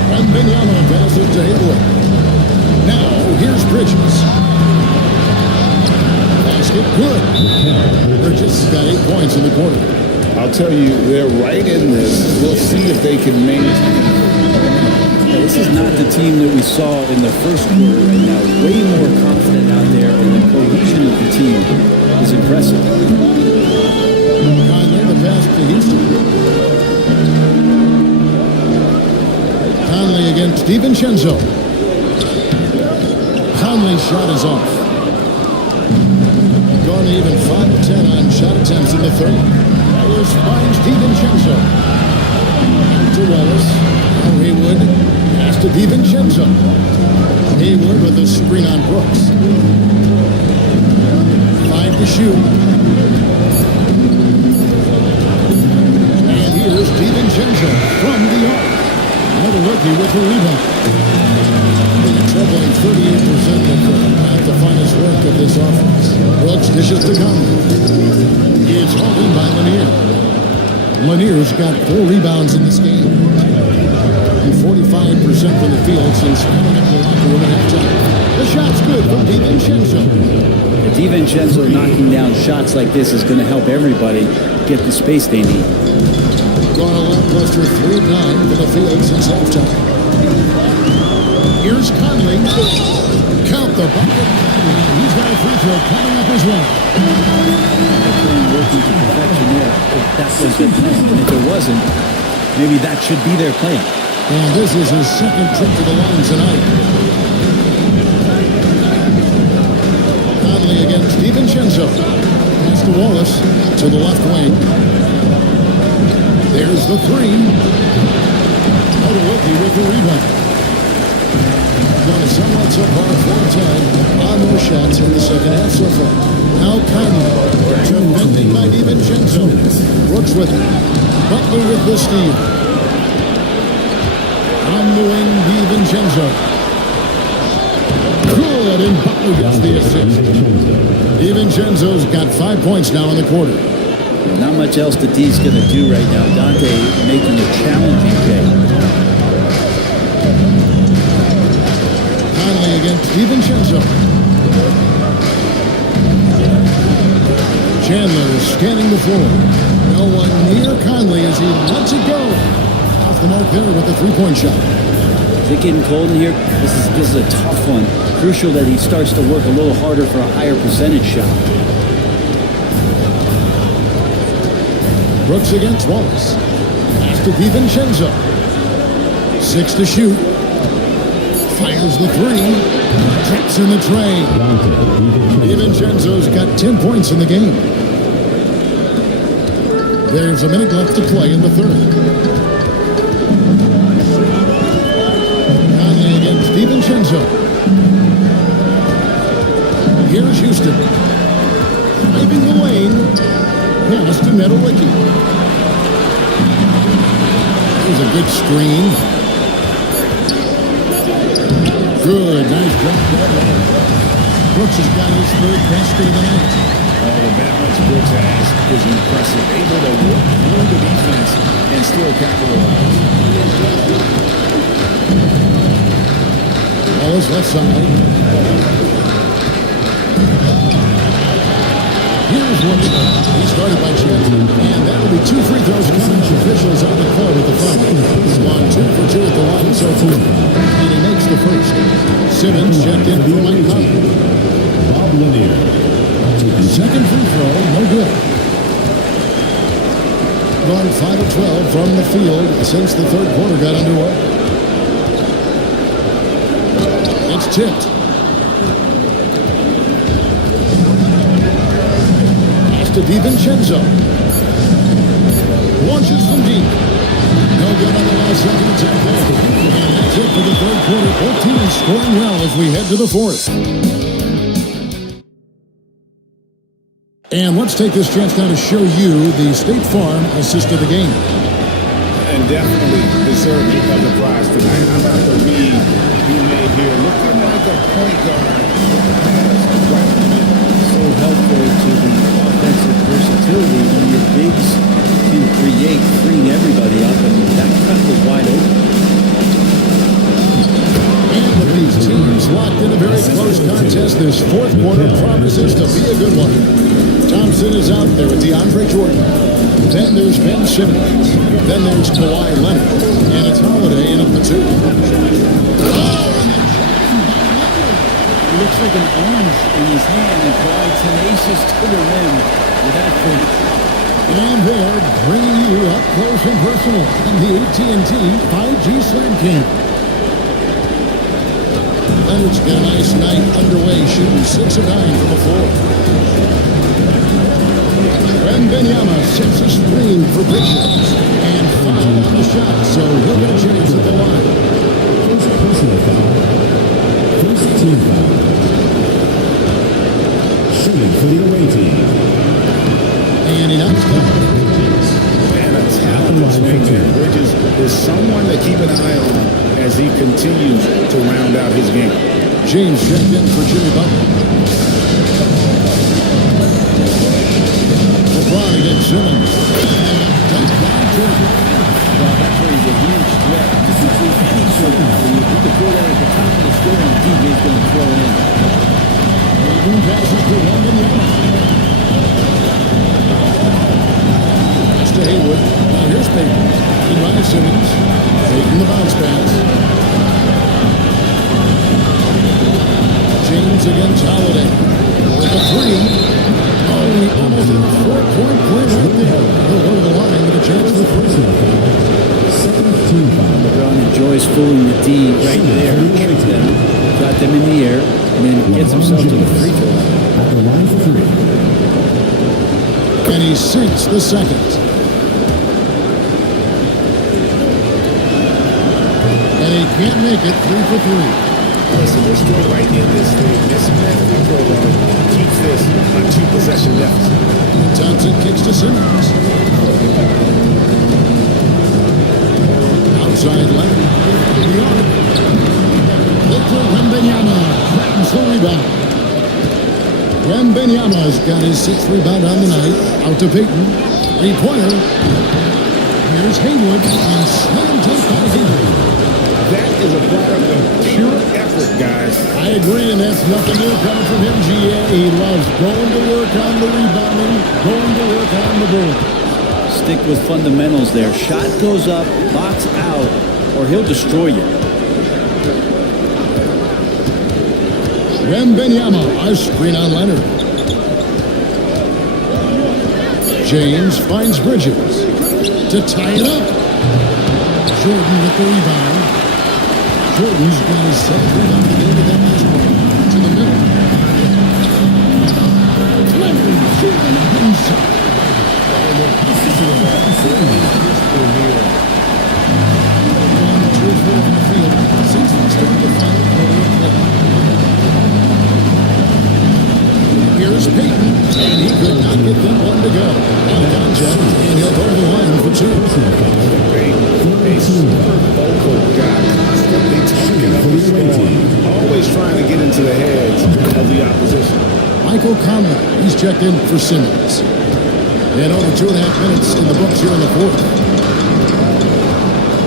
Wembanyama passes to Haywood. Now, here's Bridges. Basket good. Bridges got 8 points in the quarter. I'll tell you, they're right in this. We'll see if they can maintain. This is not the team that we saw in the first quarter right now. Way more confident out there, and the cohesion of the team is impressive. Conley, the pass to Houston. Conley against DiVincenzo. Conley's shot is off. Gone even 5 of 10 on shot attempts in the third. Wallace finds DiVincenzo. Out to Wallace. Now Haywood. Pass to DiVincenzo. Haywood with a screen on Brooks. 5 to shoot. And here's DiVincenzo from the arc. Another rookie with the rebound. A troubling 38% at the finest work of this offense. Brooks dishes to Conley. It's hauled by Lanier. Lanier's got 4 rebounds in this game. And 45% from the field since coming up the locker room at halftime. The shot's good from DiVincenzo. DiVincenzo knocking down shots like this is going to help everybody get the space they need. Gone a lackluster 3 of 9 for the field since halftime. Here's Conley. Count the bucket. He's got a free throw coming up as well. Working to perfection there. If that was their plan, and if it wasn't, maybe that should be their plan. And this is his second trip to the line tonight. Conley against DiVincenzo. Pass to Wallace to the left wing. There's the 3. Odolicki with the rebound. Gone somewhat so far 4-10 on those shots in the second half so far. Now Conley, defending by DiVincenzo. Brooks with it. Butler with the steal. On the wing, DiVincenzo. Good, and Butler gets the assist. DiVincenzo's got 5 points now in the quarter. Not much else that D's going to do right now. Dante making a challenging day. Conley against DiVincenzo. Chandler scanning the floor. No one near Conley as he lets it go. Off the mark there with the 3-point shot. Is it getting cold in here? This is a tough one. Crucial that he starts to work a little harder for a higher percentage shot. Brooks against Wallace. Pass to DiVincenzo. 6 to shoot. Fires the 3. Traps in the tray. DiVincenzo's got 10 points in the game. There's a minute left to play in the third. Conley against DiVincenzo. Here's Houston. Driving the lane. Pass to Odolicki. There's a good screen. Good, nice drop ball. Brooks has got his third basket of the night. The balance Brooks has is impressive. Able to work through the defense and still capitalize. Wallace left side. Here's one. He started by Chandler. And that'll be 2 free throws coming. Officials on the court with the foul. He's gone 2 for 2 at the line so far. And he makes the first. Simmons checked in for Mike Conley. Bob Lanier. Second free throw, no good. Gone 5 of 12 from the field since the third quarter got underway. It's tipped. To DiVincenzo. Launches from deep. No good on the last second attempt. And that's it for the third quarter. Both teams scoring well as we head to the fourth. And let's take this chance now to show you the State Farm assist of the game. And definitely deserving of the prize tonight. How about the read he made here? Looking like a point guard. So helpful to the offensive versatility when your bigs can create, freeing everybody up, and that cut was wide open. And with these teams locked in a very close contest, this fourth quarter promises to be a good one. Thompson is out there with DeAndre Jordan. Then there's Ben Simmons. Then there's Kawhi Leonard. And it's Holiday in at the 2. Looks like an orange in his hand, and Kawhi tenacious to the rim with that finish. And they're bringing you up close and personal in the AT&T 5G Slam Camp. Leonard's got a nice night underway, shooting 6 of 9 from the floor. Wembanyama sets a screen for Bridges and foul on the shot, so he'll get a chance at the line. First personal foul. First team foul. Shooting for the away team. And he knocks down. And a talented swing there. Bridges is someone to keep an eye on as he continues to round out his game. James checked in for Jimmy Butler. LeBron against Simmons. Well, that's where he's a huge threat. This is any sort of you could throw that at the top of the score and DJ's going to throw it in. to Simmons. Taking the bounce pass. James against Holiday. With a three. Oh, he almost had a 4-point play right there. He'll go to the line with a chance for three. LeBron enjoys fooling the D right there. Tricks them, got them in the air, and then gets himself to the free throw line. And he sinks the second. And he can't make it 3 for 3. Listen, they're still right in this thing. Missing that free throw line keeps this a 2-possession deficit. Thompson kicks to Simmons. Outside left. Victor Wembanyama grabs the rebound. Wembanyama's got his 6th rebound on the night. Out to Payton. 3-pointer. Here's Haywood. And slam dunk by Haywood. That is a product of pure effort, guys. I agree, and that's nothing new coming from him, GA. He loves going to work on the rebounding, going to work on the board. Stick with fundamentals there. Shot goes up, box out, or he'll destroy you. Wembanyama, a screen on Leonard. James finds Bridges to tie it up. Jordan with the rebound. Jordan's got his 7th rebound at the end of that last one. To the middle. Leonard shooting up inside. Since we started the final quarter of play. Here's Payton, and he could not get that one to go. On contact, and he'll go to the line for 2. A super vocal guy, constantly talking up the score, always trying to get into the heads of the opposition. Michael Conley, he's checked in for Simmons. And over 2.5 minutes in the books here in the 4th.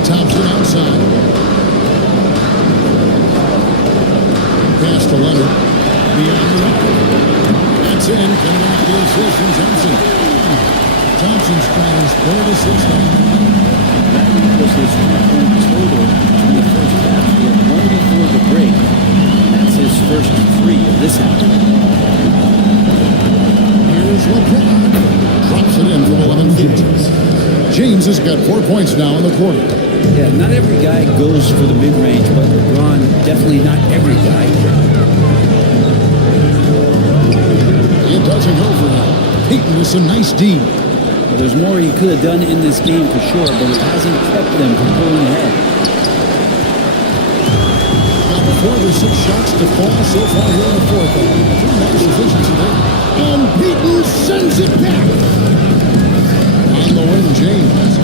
Thompson outside. Pass to Leonard. Beyond the arc. That's in. Coming off the assist from Thompson. Thompson's got his 3rd assist. That was his 3-point total in the first half. He had one before the break. That's his first 3 of this half. Here's LeBron. Drops it in from 11 feet. James has got 4 points now in the quarter. Yeah, not every guy goes for the mid-range, but LeBron, definitely not every guy. It doesn't go for him. Payton with some nice D. Well, there's more he could have done in this game for sure, but it hasn't kept them from pulling ahead. Got 4 of the 6 shots to fall so far here in the 4th. Pretty nice efficiency there. And Payton sends it back. On the wing, James.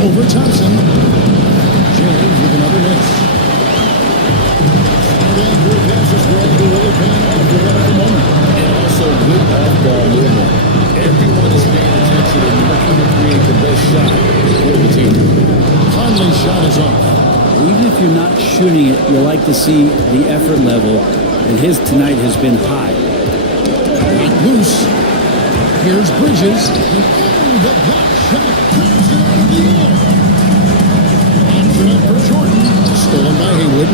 Over Thompson. James with another miss. And Andrew passes well to Willie Pan after that at the moment. And also good off-ball movement. Everyone is paying attention and looking to create the best shot for the team. Conley's shot is off. Even if you're not shooting it, you like to see the effort level, and his tonight has been high. Loose. Here's Bridges. And the block shot comes it out of the air. Pops it up for Jordan. Stolen by Haywood.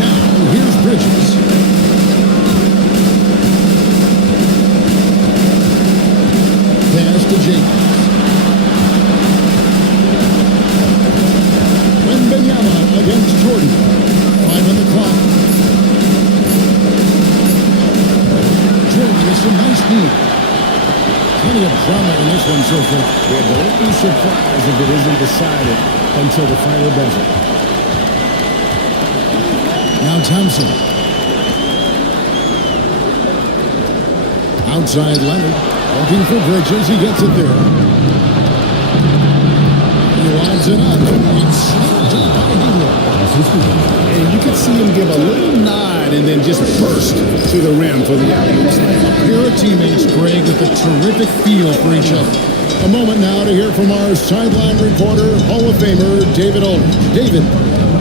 Now, here's Bridges. Pass to James. Wembanyama against Jordan. 5 on the clock. Jordan with some nice speed. Plenty of drama in this one so far. Yeah, don't be surprised if it isn't decided until the final buzzer. Now Thompson. Outside Leonard. Looking for Bridges. He gets it there. He lines it up. It's slammed up by Haywood. And you can see him give a little nod and then just burst to the rim for the alley-oop slam. A pair of teammates, Greg, with a terrific feel for each other. A moment now to hear from our sideline reporter, Hall of Famer David Aldridge. David.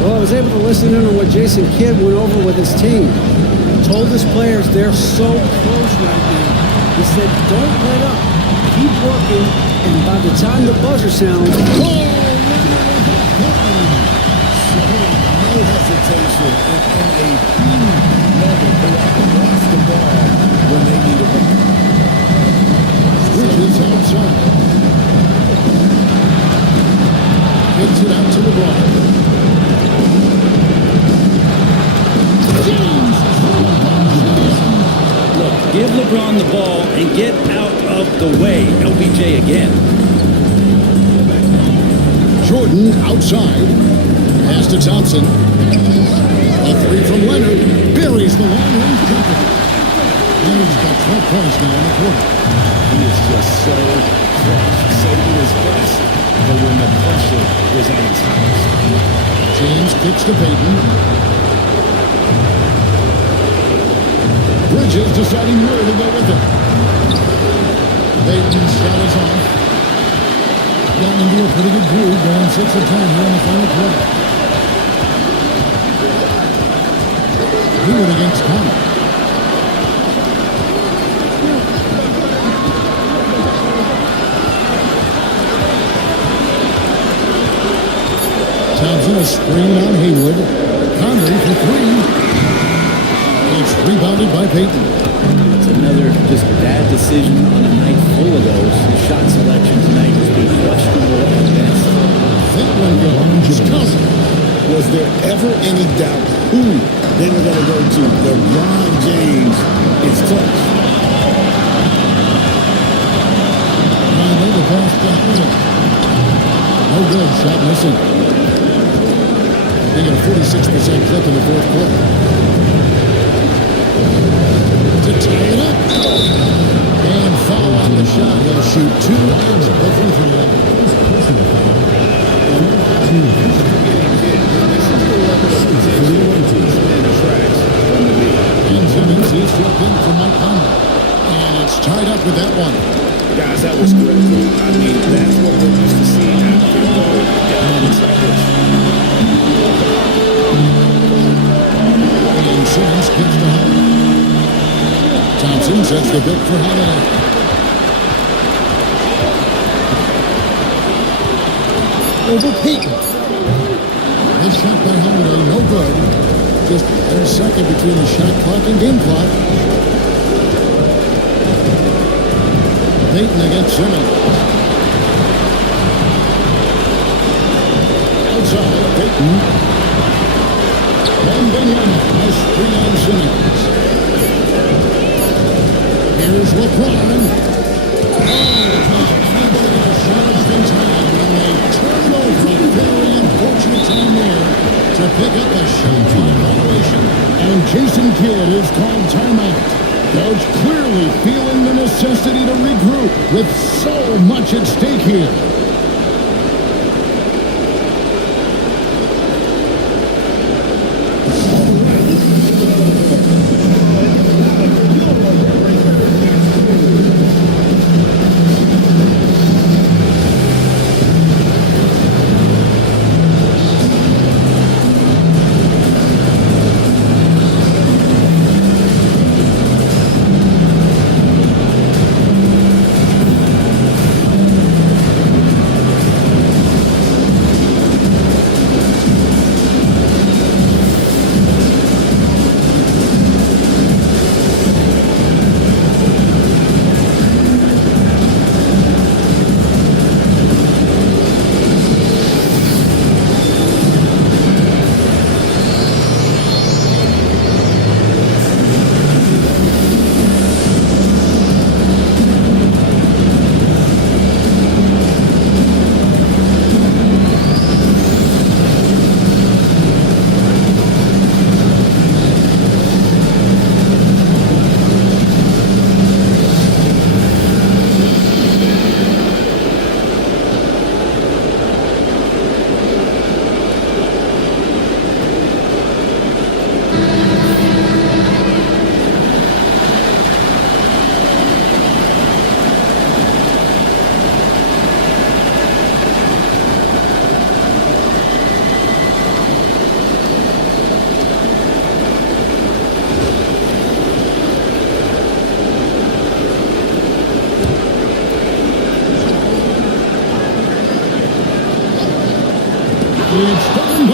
Well, I was able to listen in on what Jason Kidd went over with his team. told his players they're so close right now. He said, don't let up. Keep working, and by the time the buzzer sounds, No hesitation and a huge level for them to watch the ball when they need it. Bridges outside. Gets it out to LeBron. look, give LeBron the ball and get out of the way. LBJ again. Jordan outside. Pass to Thompson. A three from Leonard. Buries the long-range jumper. Leonard's got 12 points now in the quarter. He is just so fresh, saving his best for when the pressure is at its highest. James kicks to Payton. Bridges deciding where to go with it. Payton's shot is off. Got into a pretty good groove, going 6 of 10 here in the final quarter. Hayward against Conner. Thompson a screen on Hayward. Conley for three. It's rebounded by Payton. It's another just bad decision on a night full of those. The shot selection tonight has been questionable at best. Finland is counted. Was there ever any doubt who they were going to go to? LeBron James is clutch. Conley the pass to Howard. No good. Shot missing. They got a 46% clip in the fourth quarter. To tie it up. And foul on the shot. He'll shoot 2 and the free throw line. And Simmons is dropped in for Mike Conley. And it's tied up with that one. Guys, that was critical. I mean, that's what we're used to seeing after the goal in moments like this. And Simmons kicks to Howard. Thompson sets the bit for Holiday. Over Payton. This shot by Holiday, no good. Just 1 second between the shot clock and game clock. Payton against Simmons. Outside, Payton. Wembanyama has 3 on Simmons. Here's LeBron. Charged in time, and they turn it over. A very unfortunate time there to pick up a shot clock violation. And Jason Kidd is called timeout. Coach clearly feeling the necessity to regroup with so much at stake here.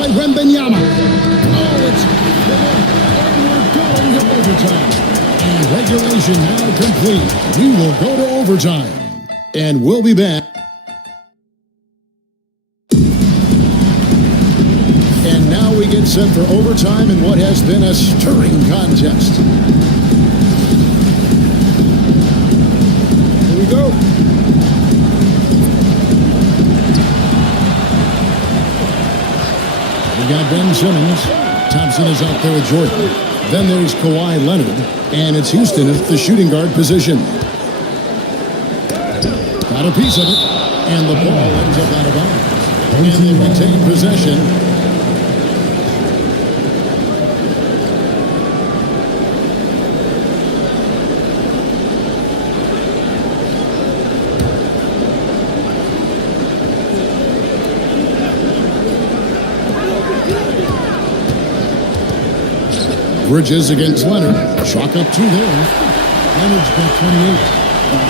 by Wembanyama. Oh, it's and we're going to overtime. And regulation now complete. We will go to overtime. And we'll be back. And now we get set for overtime in what has been a stirring contest. Here we go. We got Ben Simmons. Thompson is out there with Jordan. Then there's Kawhi Leonard. And it's Houston at the shooting guard position. Got a piece of it. And the ball ends up out of bounds. And they retain possession. Bridges against Leonard. Chalk up 2 there. Leonard's got 28.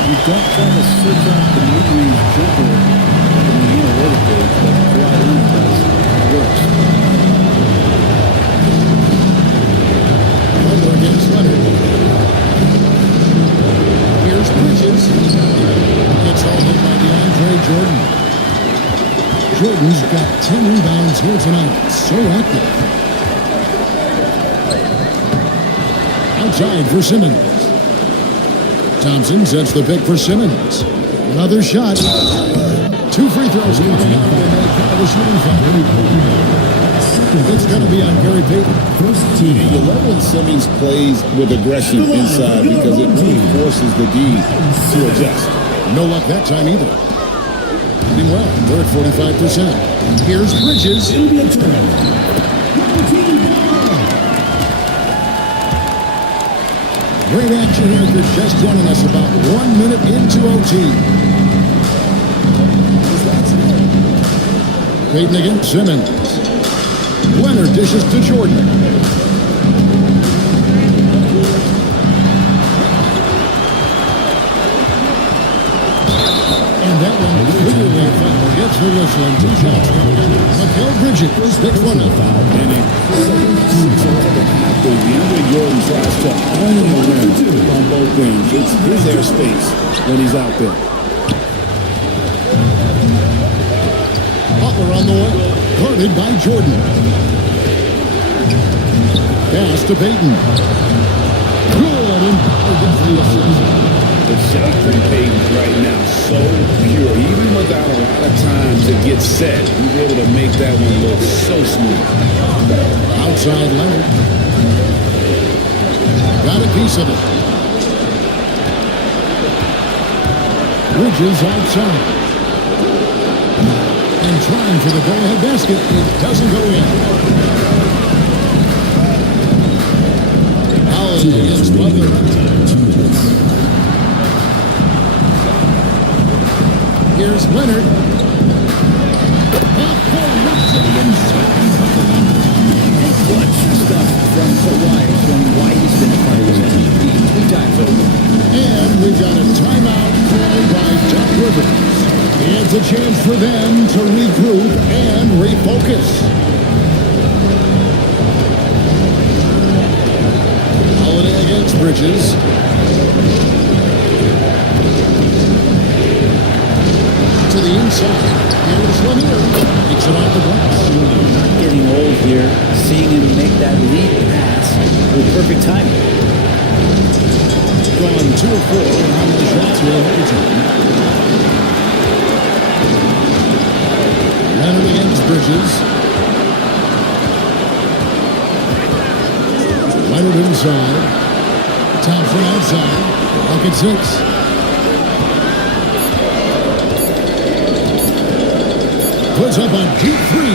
You don't try to search out the mid-range jumper in the analytic page, but Kawhi Leonard does. It works. Butler against Leonard. Here's Bridges. It's all in by DeAndre Jordan. Jordan's got 10 rebounds here tonight. So active. Outside for Simmons. Thompson sets the pick for Simmons. Another shot. 2 free throws coming up. And kind of a shooting foul. It's going to be on Gary Payton. First team. You love when Simmons plays with aggression inside because it really forces the D to adjust. No luck that time either. Doing well. They're at 45%. Here's Bridges. Great action here if you're just joining us about 1 minute into OT. Payton against Simmons. Leonard dishes to Jordan. And that one clearly a foul. Gets the whistle and 2 shots. Mikal Bridges picks one up. DeAndre Jordan tries to own the rim on both ends. It's his airspace when he's out there. Butler on the way, guarded by Jordan. Pass to Payton. Good, and Butler gets the assist. The shot from Payton right now so pure. Even without a lot of time to get set, he's able to make that one look so smooth. Outside Leonard. Got a piece of it. Bridges outside. And trying for the go-ahead basket. It doesn't go in. Holiday against Butler. Here's Leonard. Clutch stuff from Kawhi showing why he's been a part of this team 3 times over. And we've got a timeout called by Doc Rivers. It's a chance for them to regroup and refocus. Holiday against Bridges. To the inside. Here's Lanier. Takes it off the glass. Not getting old here. Seeing him make that lead pass with perfect timing. Gone 2 of 4 on the shots here in overtime. Leonard against Bridges. Leonard inside. Thompson outside. Lock at 6. Puts up a deep 3.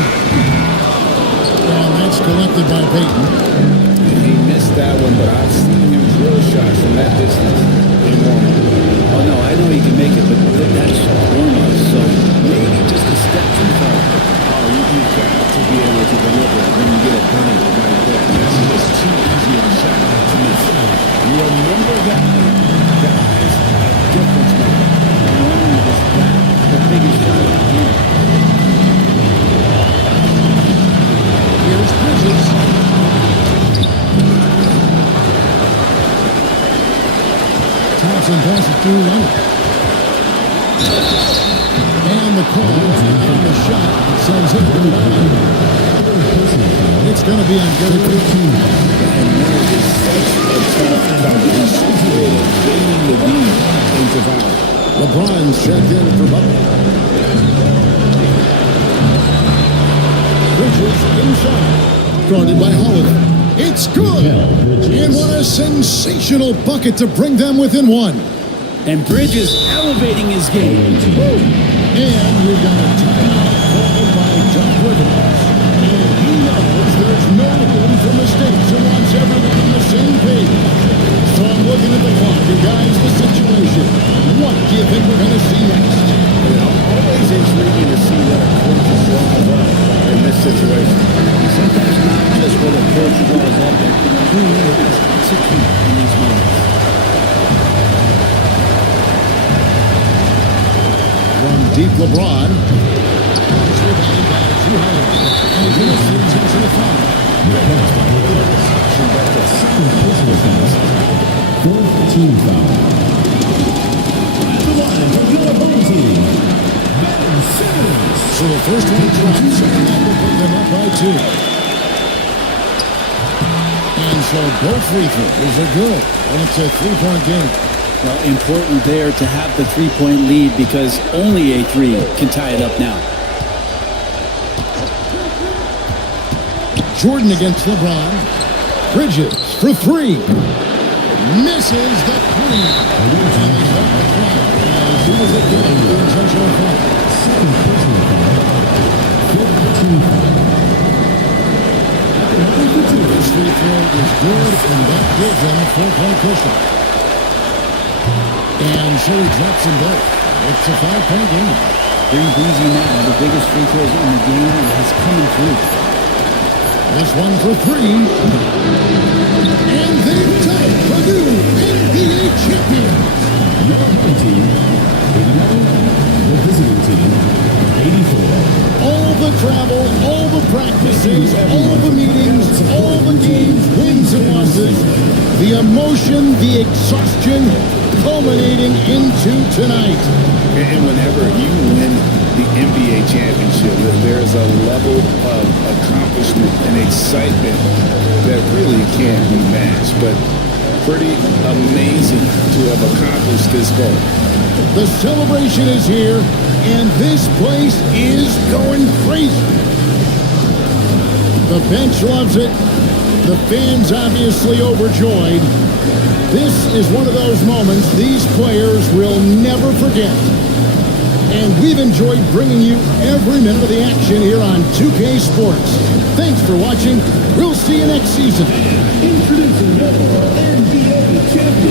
And that's collected by Payton. He missed that one, but I've seen him drill shots from that distance in warm-up. Oh, no, I know he can make it, but that's warm-up, so maybe just a step too far. Oh, you've got to be able to deliver when you get a penalty right there. This is just too easy a shot to miss. You remember that guys are difference maker. Not only was that the biggest shot of the game. Thompson passes to Leonard. And the call on the shot sends it to the line. It's going to be on Gary Payton. And Leonard is such a tough coverage creator, gaining the lead into foul. LeBron's checked in for Butler. Bridges inside. Guarded by Holiday. It's good! And what a sensational bucket to bring them within one. And Bridges elevating his game. And we've got a timeout called by Doc Rivers. And he knows there's no room for mistakes and wants everyone on the same page. So I'm looking at the clock. You guys, the situation. What do you think we're going to see next? Always intriguing to see what a coach draws up in this situation. Sometimes not just what a coach draws up, but who will execute in these moments. From deep LeBron. Surveyed by Drew Holiday. And Tennessee into the foul. Second personal foul. Fourth team foul. At the line for your home team, Ben Simmons. So the first one drops, and that will put them up by 2. And so both free throws are good, and it's a 3-point game. Well, important there to have the 3-point lead because only a 3 can tie it up now. Jordan against LeBron. Bridges for 3. Misses the 3. And they stop the clock as he was again the intentional foul. Second personal foul. Fifth team foul. This free throw is good, and that gives them a 4-point cushion. And so he drops them both. It's a 5-point game. Pretty easy now. The biggest free throws in the game has coming through. This one for 3. And they've done it for new NBA champions. Your home team, 81. The visiting team, 84. All the travel, all the practices, all the meetings, all the games, wins and losses, the emotion, the exhaustion, culminating into tonight. And whenever you win the NBA championship, there's a level of accomplishment and excitement that really can't be matched. But pretty amazing to have accomplished this goal. The celebration is here, and this place is going crazy. The bench loves it. The fans obviously overjoyed. This is one of those moments these players will never forget. And we've enjoyed bringing you every minute of the action here on 2K Sports. Thanks for watching. We'll see you next season. Introducing your NBA champion.